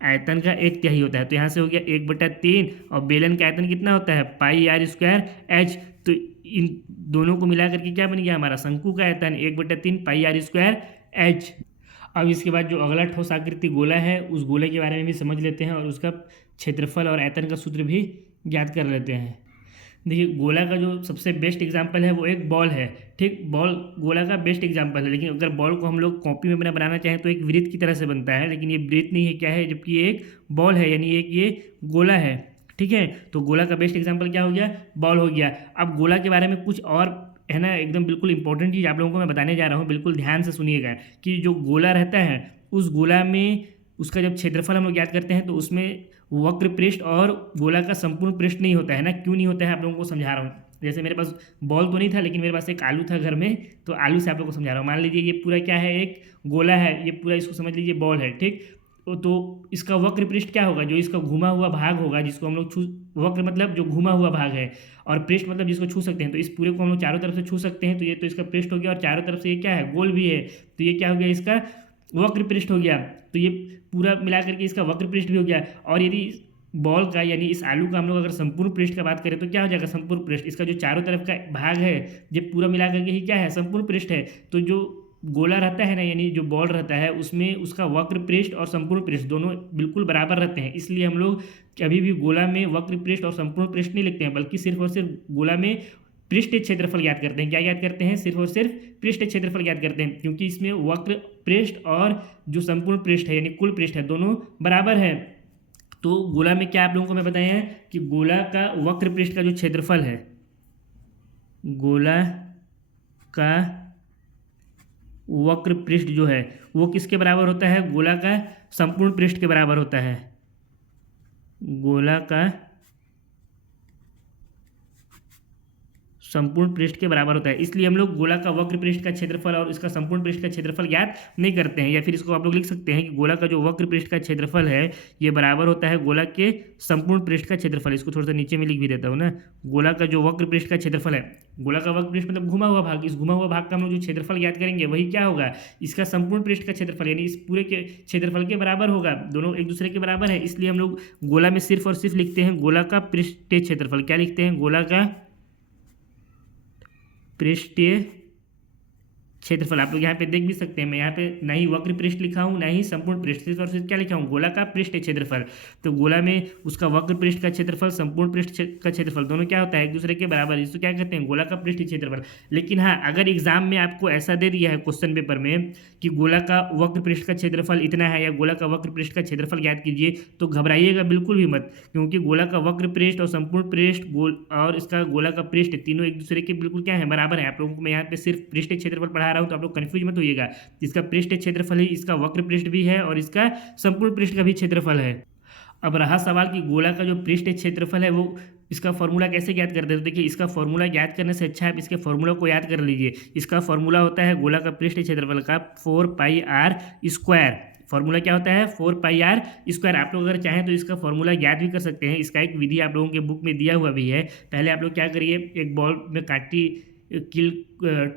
आयतन का 1/3 होता है। तो यहाँ से हो गया 1/3 और बेलन का आयतन कितना होता है, पाई आर स्क्वायर एच। तो इन दोनों को मिला करके क्या बन गया हमारा शंकु का आयतन 1/3 पाई आर स्क्वायर एच। अब इसके बाद जो अगला ठोस आकृति गोला है उस गोले के बारे में भी समझ लेते हैं और उसका क्षेत्रफल और आयतन का सूत्र भी ज्ञात कर लेते हैं। देखिए गोला का जो सबसे बेस्ट एग्जाम्पल है वो एक बॉल है। ठीक, बॉल गोला का बेस्ट एग्जाम्पल है, लेकिन अगर बॉल को हम लोग कॉपी में बनाना चाहें तो एक वृत्त की तरह से बनता है, लेकिन ये वृत्त नहीं है, क्या है, जबकि ये एक बॉल है, यानी एक ये गोला है। ठीक है, तो गोला का बेस्ट एग्जाम्पल क्या हो गया, बॉल हो गया। अब गोला के बारे में कुछ और है ना, एकदम बिल्कुल इंपॉर्टेंट चीज़ आप लोगों को मैं बताने जा रहा हूँ, बिल्कुल ध्यान से सुनिएगा कि जो गोला रहता है उस गोला में उसका जब क्षेत्रफल हम लोग याद करते हैं तो उसमें वक्र पृष्ठ और गोला का संपूर्ण पृष्ठ नहीं होता है ना। क्यों नहीं होता है आप लोगों को समझा रहा हूँ। जैसे मेरे पास बॉल तो नहीं था लेकिन मेरे पास एक आलू था घर में, तो आलू से आप लोगों को समझा रहा हूँ। मान लीजिए ये पूरा क्या है, एक गोला है, ये पूरा इसको समझ लीजिए बॉल है। ठीक, तो इसका वक्र पृष्ठ क्या होगा, जो इसका घुमा हुआ भाग होगा जिसको हम लोग छू, वक्र मतलब जो घुमा हुआ भाग है, और पृष्ठ मतलब जिसको छू सकते हैं। तो इस पूरे को हम लोग चारों तरफ से छू सकते हैं, तो ये तो इसका पृष्ठ हो गया, और चारों तरफ से ये क्या है, गोल भी है, तो ये क्या हो गया, इसका वक्र पृष्ठ हो गया। तो ये पूरा मिला करके इसका वक्र पृष्ठ भी हो गया। और यदि बॉल का यानी इस आलू का हम लोग अगर संपूर्ण पृष्ठ का बात करें तो क्या हो जाएगा, संपूर्ण पृष्ठ, इसका जो चारों तरफ का भाग है ये पूरा मिला करके ही क्या है, संपूर्ण पृष्ठ है। तो जो गोला रहता है ना, यानी जो बॉल रहता है उसमें उसका वक्र पृष्ठ और संपूर्ण पृष्ठ दोनों बिल्कुल बराबर रहते हैं। इसलिए हम लोग कभी भी गोला में वक्र पृष्ठ और संपूर्ण पृष्ठ नहीं लिखते हैं, बल्कि सिर्फ और सिर्फ गोला में पृष्ठ क्षेत्रफल ज्ञात करते हैं। क्या ज्ञात करते हैं, सिर्फ और सिर्फ पृष्ठ क्षेत्रफल ज्ञात करते हैं, क्योंकि इसमें वक्र पृष्ठ और जो संपूर्ण पृष्ठ है यानी कुल पृष्ठ है दोनों बराबर है। तो गोला में क्या आप लोगों को मैं बताया है कि गोला का वक्र पृष्ठ का जो क्षेत्रफल है, गोला का वक्र पृष्ठ जो है वो किसके बराबर होता है, गोला का संपूर्ण पृष्ठ के बराबर होता है। गोला का संपूर्ण पृष्ठ के बराबर होता है। इसलिए हम लोग गोला का वक्र पृष्ठ का क्षेत्रफल और इसका संपूर्ण पृष्ठ का क्षेत्रफल ज्ञात नहीं करते हैं। या फिर इसको आप लोग लिख सकते हैं कि गोला का जो वक्र पृष्ठ का क्षेत्रफल है ये बराबर होता है गोला के संपूर्ण पृष्ठ का क्षेत्रफल। इसको थोड़ा सा नीचे में लिख भी देता हूँ ना। गोला का जो वक्र पृष्ठ का क्षेत्रफल है, गोला का वक्र पृष्ठ मतलब घुमा हुआ भाग, इस घुमा हुआ भाग का हम लोग जो क्षेत्रफल ज्ञात करेंगे वही क्या होगा, इसका संपूर्ण पृष्ठ का क्षेत्रफल, यानी इस पूरे के क्षेत्रफल के बराबर होगा। दोनों एक दूसरे के बराबर है, इसलिए हम लोग गोला में सिर्फ और सिर्फ लिखते हैं गोला का पृष्ठीय क्षेत्रफल। क्या लिखते हैं, गोला का पृष्ठीय क्षेत्रफल। आप लोग यहाँ पे देख भी सकते हैं, मैं यहाँ पे ना ही वक्र पृष्ठ लिखा हूँ ना ही संपूर्ण पृष्ठ, और फिर क्या लिखा हूँ, गोला का पृष्ठ क्षेत्रफल। तो गोला में उसका वक्र पृष्ठ का क्षेत्रफल, संपूर्ण पृष्ठ का क्षेत्रफल दोनों क्या होता है, एक दूसरे के बराबर, इसको क्या कहते हैं, गोला का पृष्ठ क्षेत्रफल। लेकिन हाँ, अगर एग्जाम में आपको ऐसा दे दिया है क्वेश्चन पेपर में कि गोला का वक्र पृष्ठ का क्षेत्रफल इतना है या गोला का वक्र पृष्ठ का क्षेत्रफल ज्ञात कीजिए, तो घबराइएगा बिल्कुल भी मत, क्योंकि गोला का वक्र पृष्ठ और संपूर्ण पृष्ठ और इसका गोला का पृष्ठ तीनों एक दूसरे के बिल्कुल क्या है, बराबर है। आप लोगों को मैं यहाँ पे सिर्फ पृष्ठ क्षेत्रफल पढ़ा रहा हूँ, तो आप लोग कन्फ्यूज मत होइएगा। इसका पृष्ठ क्षेत्रफल ही इसका वक्र पृष्ठ भी है और इसका संपूर्ण पृष्ठ का भी क्षेत्रफल है। अब रहा सवाल कि गोला का जो पृष्ठ क्षेत्रफल है वो इसका फॉर्मूला कैसे ज्ञात करते हैं। तो देखिए, इसका फॉर्मूला ज्ञात करने से अच्छा आप इसके फॉर्मूला को याद कर लीजिए। इसका फॉर्मूला होता है गोला का पृष्ठ क्षेत्रफल का 4πr²। फॉर्मूला क्या होता है, 4πr²। आप लोग अगर चाहें तो इसका फॉर्मूला याद भी कर सकते हैं। इसका एक विधि आप लोगों के बुक में दिया हुआ भी है। पहले आप लोग क्या करिए, एक बॉल में काटी कील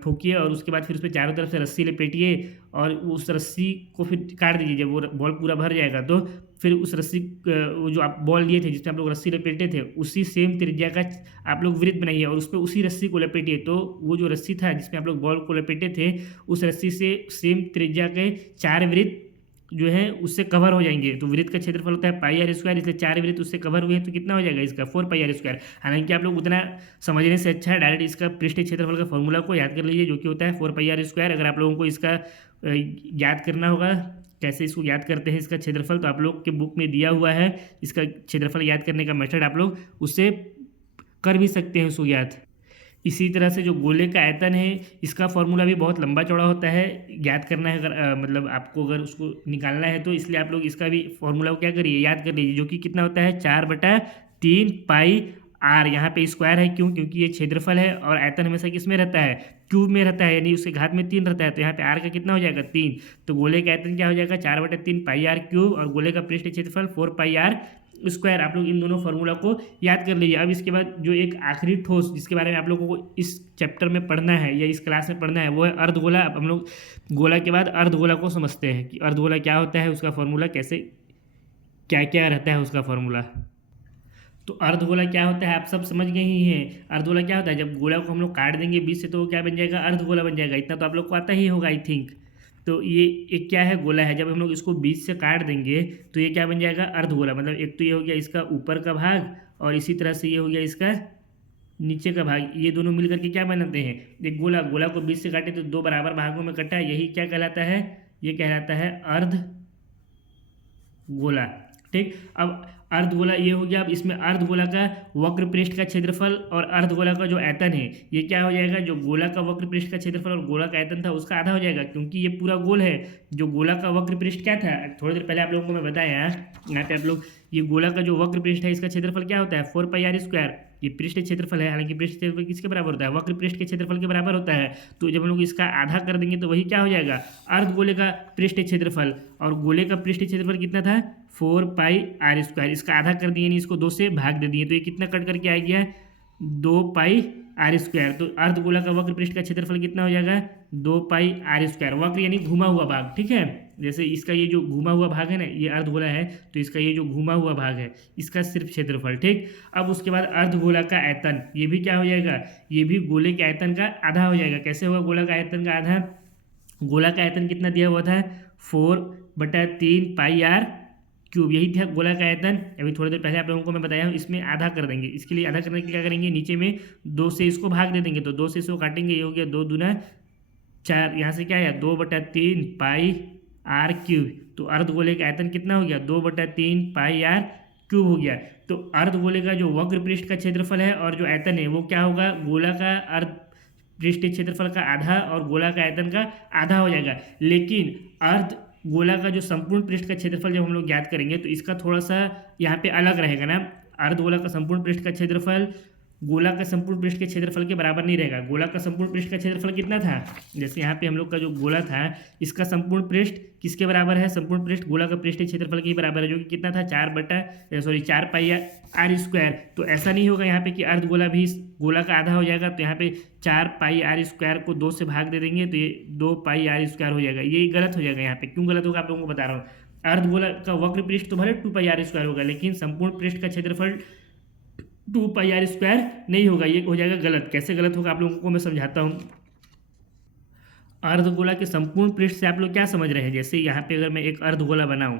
ठोकिए और उसके बाद फिर उस पर चारों तरफ से रस्सी लपेटिए और उस रस्सी को फिर काट दीजिए। जब वो बॉल पूरा भर जाएगा तो फिर उस रस्सी वो जो आप बॉल लिए थे जिसमें आप लोग रस्सी लपेटे थे, उसी सेम त्रिज्या का आप लोग वृत्त बनाइए और उस पर उसी रस्सी को लपेटिए। तो वो जो रस्सी था जिसमें आप लोग बॉल को लपेटे थे, उस रस्सी से सेम त्रिज्या के 4 वृत्त जो है उससे कवर हो जाएंगे। तो वृत्त का क्षेत्रफल होता है πr², इसलिए 4 वृत्त उससे कवर हुए हैं, तो कितना हो जाएगा इसका 4πr²। हालांकि आप लोग उतना समझने से अच्छा है डायरेक्ट इसका पृष्ठ क्षेत्रफल का फॉर्मूला को याद कर लीजिए, जो कि होता है 4πr²। अगर आप लोगों को इसका याद करना होगा कैसे इसको याद करते हैं इसका क्षेत्रफल, तो आप लोग के बुक में दिया हुआ है इसका क्षेत्रफल याद करने का मेथड, आप लोग उससे कर भी सकते हैं उसको याद। इसी तरह से जो गोले का आयतन है इसका फॉर्मूला भी बहुत लंबा चौड़ा होता है, याद करना है अगर मतलब आपको अगर उसको निकालना है तो, इसलिए आप लोग इसका भी फॉर्मूला को क्या करिए, याद कर लीजिए, जो कि कितना होता है 4/3 πr। यहाँ पे स्क्वायर है, क्यों, क्योंकि ये क्षेत्रफल है और आयतन हमेशा किस में रहता है, क्यूब में रहता है, यानी उसके घात में 3 रहता है। तो यहाँ पे r का कितना हो जाएगा 3। तो गोले का आयतन क्या हो जाएगा 4/3 πr³ और गोले का पृष्ठ क्षेत्रफल 4πr²। आप लोग इन दोनों फार्मूला को याद कर लीजिए। अब इसके बाद जो एक आखिरी ठोस जिसके बारे में आप लोगों को इस चैप्टर में पढ़ना है या इस क्लास में पढ़ना है वो है अर्धगोला। अब हम लोग गोला के बाद अर्धगोला को समझते हैं कि अर्धगोला क्या होता है, उसका फॉर्मूला कैसे क्या क्या रहता है उसका फॉर्मूला। तो अर्धगोला क्या होता है आप सब समझ गए ही हैं। अर्धगोला क्या होता है, जब गोला को हम लोग काट देंगे बीच से तो वो क्या बन जाएगा, अर्धगोला बन जाएगा। इतना तो आप लोग को आता ही होगा आई थिंक। तो ये एक क्या है, गोला है, जब हम लोग इसको बीच से काट देंगे तो ये क्या बन जाएगा, अर्धगोला। मतलब एक तो ये हो गया इसका ऊपर का भाग और इसी तरह से ये हो गया इसका नीचे का भाग, ये दोनों मिलकर के क्या बनाते हैं, एक गोला। गोला को बीच से काटे तो 2 बराबर भागों में कटा, यही क्या कहलाता है, ये कहलाता है अर्धगोला। ठीक, अब अर्धगोला ये हो गया। अब इसमें अर्धगोला का वक्र पृष्ठ का क्षेत्रफल और अर्धगोला का जो आयतन है ये क्या हो जाएगा, जो गोला का वक्र पृष्ठ का क्षेत्रफल और गोला का आयतन था उसका आधा हो जाएगा, क्योंकि ये पूरा गोल है। जो गोला का वक्र पृष्ठ क्या था, थोड़ी देर पहले आप लोगों को मैं बताया, यहाँ पे आप लोग ये गोला का जो वक्र पृष्ठ है इसका क्षेत्रफल क्या होता है 4πr²। ये पृष्ठ क्षेत्रफल है, हालांकि पृष्ठ क्षेत्रफल किसके बराबर होता है, वक्र पृष्ठ के क्षेत्रफल के बराबर होता है। तो जब हम लोग इसका आधा कर देंगे तो वही क्या हो जाएगा, अर्धगोले का पृष्ठ क्षेत्रफल। और गोले का पृष्ठ क्षेत्रफल कितना था 4πr²। इसका आधा कर दिए, यानी इसको 2 से भाग दे दिए, तो ये कितना कट करके आ गया 2πr²। तो अर्धगोला का वक्र पृष्ठ का क्षेत्रफल कितना हो जाएगा 2πr²। वक्र यानी घुमा हुआ भाग, ठीक है। जैसे इसका ये जो घुमा हुआ भाग है ना, ये अर्धगोला है, तो इसका ये जो घुमा हुआ भाग है इसका सिर्फ क्षेत्रफल। ठीक, अब उसके बाद अर्धगोला का आयतन, ये भी क्या हो जाएगा, ये भी गोले के आयतन का आधा हो जाएगा। कैसे होगा गोला का आयतन का आधा, गोला का आयतन कितना दिया हुआ था 4/3 πr³। यही था गोला का आयतन। अभी थोड़ी देर पहले आप लोगों को मैं बताया हूँ, इसमें आधा कर देंगे। इसके लिए आधा करने के लिए क्या करेंगे, नीचे में 2 से इसको भाग दे देंगे, तो 2 से इसको काटेंगे, ये हो गया 2 दूना 4। यहाँ से क्या है 2/3 πr³। तो अर्धगोले का आयतन कितना हो गया 2/3 πr³ हो गया। तो अर्धगोले का जो वक्र पृष्ठ का क्षेत्रफल है और जो आयतन है वो क्या होगा, गोला का अर्ध पृष्ठ क्षेत्रफल का आधा और गोला का आयतन का आधा हो जाएगा। लेकिन अर्ध गोला का जो संपूर्ण पृष्ठ का क्षेत्रफल जब हम लोग ज्ञात करेंगे तो इसका थोड़ा सा यहाँ पे अलग रहेगा ना। अर्धगोला का संपूर्ण पृष्ठ का क्षेत्रफल गोला का संपूर्ण पृष्ठ के क्षेत्रफल के बराबर नहीं रहेगा। गोला का संपूर्ण पृष्ठ का क्षेत्रफल कितना था, जैसे यहाँ पे हम लोग का जो गोला था इसका संपूर्ण पृष्ठ किसके बराबर है, संपूर्ण पृष्ठ गोला का पृष्ठ क्षेत्रफल के ही बराबर है, जो कि कितना था 4 पाई आर स्क्वायर। तो ऐसा नहीं होगा यहाँ पे कि अर्ध गोला भी गोला का आधा हो जाएगा, तो यहाँ पे 4 पाई आर स्क्वायर को 2 से भाग दे देंगे तो ये 2 पाई आर स्क्वायर हो जाएगा। ये गलत हो जाएगा। यहाँ पे क्यों गलत होगा आप लोगों को बता रहा हूँ। अर्ध गोला का वक्र पृष्ठ तो भले 2 पाई आर स्क्वायर होगा, लेकिन संपूर्ण पृष्ठ का क्षेत्रफल 2 पाई आर स्क्वायर नहीं होगा। ये हो जाएगा गलत। कैसे गलत होगा आप लोगों को मैं समझाता हूँ। अर्धगोला के संपूर्ण पृष्ठ से आप लोग क्या समझ रहे हैं, जैसे यहाँ पे अगर मैं एक अर्धगोला बनाऊँ,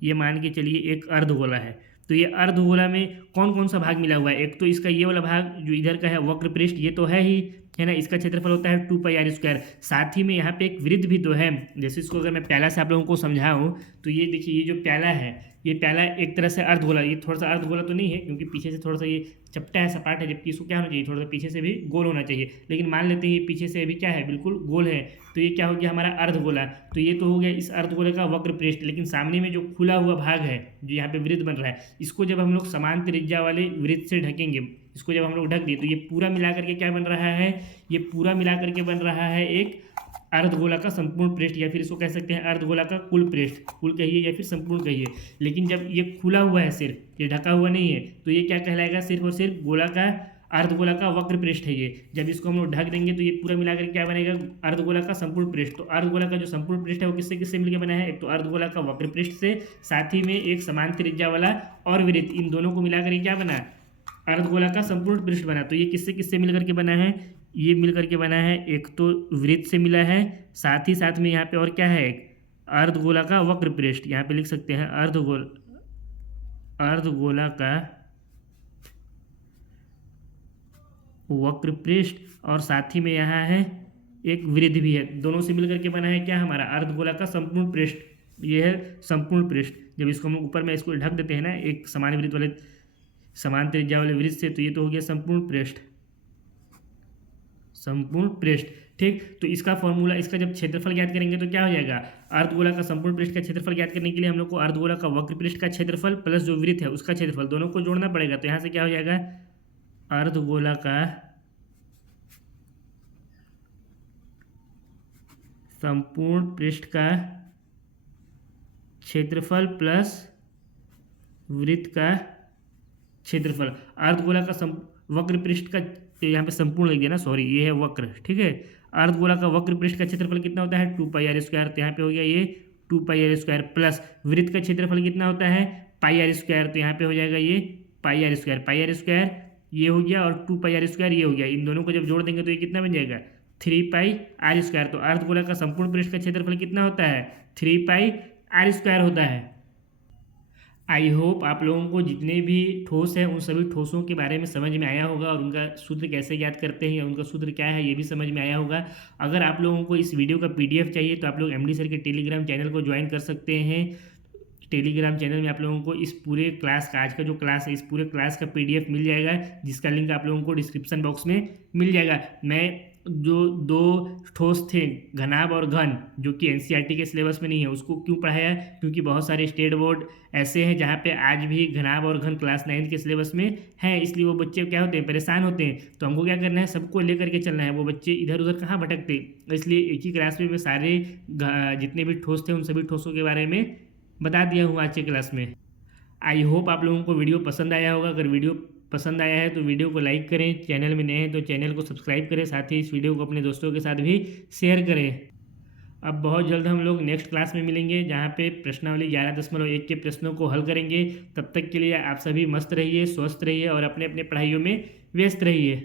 ये मान के चलिए एक अर्धगोला है, तो ये अर्धगोला में कौन कौन सा भाग मिला हुआ है। एक तो इसका ये वाला भाग जो इधर का है वक्र पृष्ठ, ये तो है ही, है ना, इसका क्षेत्रफल होता है 2 पाई आर स्क्वायर। साथ ही में यहाँ पे एक वृत्त भी तो है। जैसे इसको अगर मैं प्याला से आप लोगों को समझाऊँ तो ये देखिए, ये जो प्याला है, ये प्याला एक तरह से अर्धगोला, ये थोड़ा सा अर्धगोला तो नहीं है क्योंकि पीछे से थोड़ा सा ये चपटा है, सपाट है, जबकि इसको क्या होना चाहिए, थोड़ा सा पीछे से भी गोल होना चाहिए। लेकिन मान लेते हैं ये पीछे से अभी क्या है, बिल्कुल गोल है, तो ये क्या हो गया हमारा अर्धगोला। तो ये तो हो गया इस अर्धगोले का वक्र पृष्ठ। लेकिन सामने में जो खुला हुआ भाग है जो यहाँ पे वृत्त बन रहा है, इसको जब हम लोग समान त्रिज्या वाले वृत्त से ढकेंगे, इसको जब हम लोग ढक दिए तो ये पूरा मिला करके क्या बन रहा है, ये पूरा मिला करके बन रहा है एक अर्धगोला का संपूर्ण पृष्ठ, या फिर इसको कह सकते हैं अर्धगोला का कुल पृष्ठ, कुल कहिए या फिर संपूर्ण कहिए। लेकिन जब ये खुला हुआ है, सिर्फ ये ढका हुआ नहीं है, तो ये क्या कहलाएगा, सिर्फ और सिर्फ गोला का अर्धगोला का वक्र पृष्ठ है ये। जब इसको हम लोग ढक देंगे तो ये पूरा मिलाकर क्या बनेगा, अर्धगोला का संपूर्ण पृष्ठ। तो अर्धगोला का जो संपूर्ण पृष्ठ है वो किससे किससे मिलकर बना है, एक तो अर्धगोला का वक्र पृष्ठ से, साथ ही में एक समान त्रिज्या वाला और वृत्त, इन दोनों को मिलाकर क्या बना, अर्धगोला का संपूर्ण पृष्ठ बना। तो ये किससे किससे मिलकर के बना है, ये मिलकर के बना है, एक तो वृत्त से मिला है, साथ ही साथ में यहाँ पे और क्या है, एक अर्धगोला का वक्र पृष्ठ। यहाँ पे लिख सकते हैं अर्धगोला का वक्र पृष्ठ, और साथ ही में यहाँ है एक वृत्त भी है। दोनों से मिलकर के बना है क्या हमारा अर्धगोला का संपूर्ण पृष्ठ। ये है संपूर्ण पृष्ठ। जब इसको हम ऊपर में इसको ढक देते हैं ना एक समान वृत्त वाले, समान त्रिज्या वाले वृत्त से, तो ये तो हो गया संपूर्ण पृष्ठ, संपूर्ण पृष्ठ। ठीक, तो इसका फॉर्मूला, इसका जब क्षेत्रफल ज्ञात करेंगे तो क्या हो जाएगा, अर्धगोला का संपूर्ण पृष्ठ का क्षेत्रफल ज्ञात करने के लिए हम लोग को अर्धगोला का वक्र पृष्ठ का क्षेत्रफल प्लस जो वृत्त है उसका क्षेत्रफल, दोनों को जोड़ना पड़ेगा। तो यहाँ से क्या हो जाएगा, अर्धगोला का संपूर्ण पृष्ठ का क्षेत्रफल प्लस वृत्त का क्षेत्रफल। अर्धगोला का वक्र पृष्ठ का, यहाँ पे संपूर्ण लिख दिया ना, सॉरी, ये है वक्र, ठीक है। अर्धगोला का वक्र पृष्ठ का क्षेत्रफल कितना होता है, 2 पाई आर स्क्वायर। तो यहाँ पे हो गया ये 2 पाई आर स्क्वायर, प्लस वृत्त का क्षेत्रफल कितना होता है, पाई आर स्क्वायर। तो यहाँ पे हो जाएगा ये pi r square, pi r square ये हो गया, और 2 पाई आर स्क्वायर ये हो गया। इन दोनों को जब जोड़ देंगे तो ये कितना बन जाएगा, 3 पाई आर स्क्वायर। तो अर्धगोला का संपूर्ण पृष्ठ का क्षेत्रफल कितना होता है, 3 पाई आर स्क्वायर होता है। आई होप आप लोगों को जितने भी ठोस हैं उन सभी ठोसों के बारे में समझ में आया होगा, और उनका सूत्र कैसे याद करते हैं या उनका सूत्र क्या है ये भी समझ में आया होगा। अगर आप लोगों को इस वीडियो का PDF चाहिए तो आप लोग MD सर के टेलीग्राम चैनल को ज्वाइन कर सकते हैं। टेलीग्राम चैनल में आप लोगों को इस पूरे क्लास का, आज का जो क्लास है, इस पूरे क्लास का PDF मिल जाएगा, जिसका लिंक आप लोगों को डिस्क्रिप्शन बॉक्स में मिल जाएगा। मैं जो 2 ठोस थे, घनाभ और घन, जो कि NCERT के सिलेबस में नहीं है, उसको क्यों पढ़ाया, क्योंकि बहुत सारे स्टेट बोर्ड ऐसे हैं जहाँ पे आज भी घनाभ और घन क्लास 9 के सिलेबस में है, इसलिए वो बच्चे क्या होते हैं, परेशान होते हैं। तो हमको क्या करना है, सबको लेकर के चलना है, वो बच्चे इधर उधर कहाँ भटकते। इसलिए एक ही क्लास में मैं सारे जितने भी ठोस थे उन सभी ठोसों के बारे में बता दिया हूँ आज के क्लास में। आई होप आप लोगों को वीडियो पसंद आया होगा। अगर वीडियो पसंद आया है तो वीडियो को लाइक करें, चैनल में नए हैं तो चैनल को सब्सक्राइब करें, साथ ही इस वीडियो को अपने दोस्तों के साथ भी शेयर करें। अब बहुत जल्द हम लोग नेक्स्ट क्लास में मिलेंगे, जहाँ पे प्रश्नावली 11.1 के प्रश्नों को हल करेंगे। तब तक के लिए आप सभी मस्त रहिए, स्वस्थ रहिए और अपने अपने पढ़ाइयों में व्यस्त रहिए।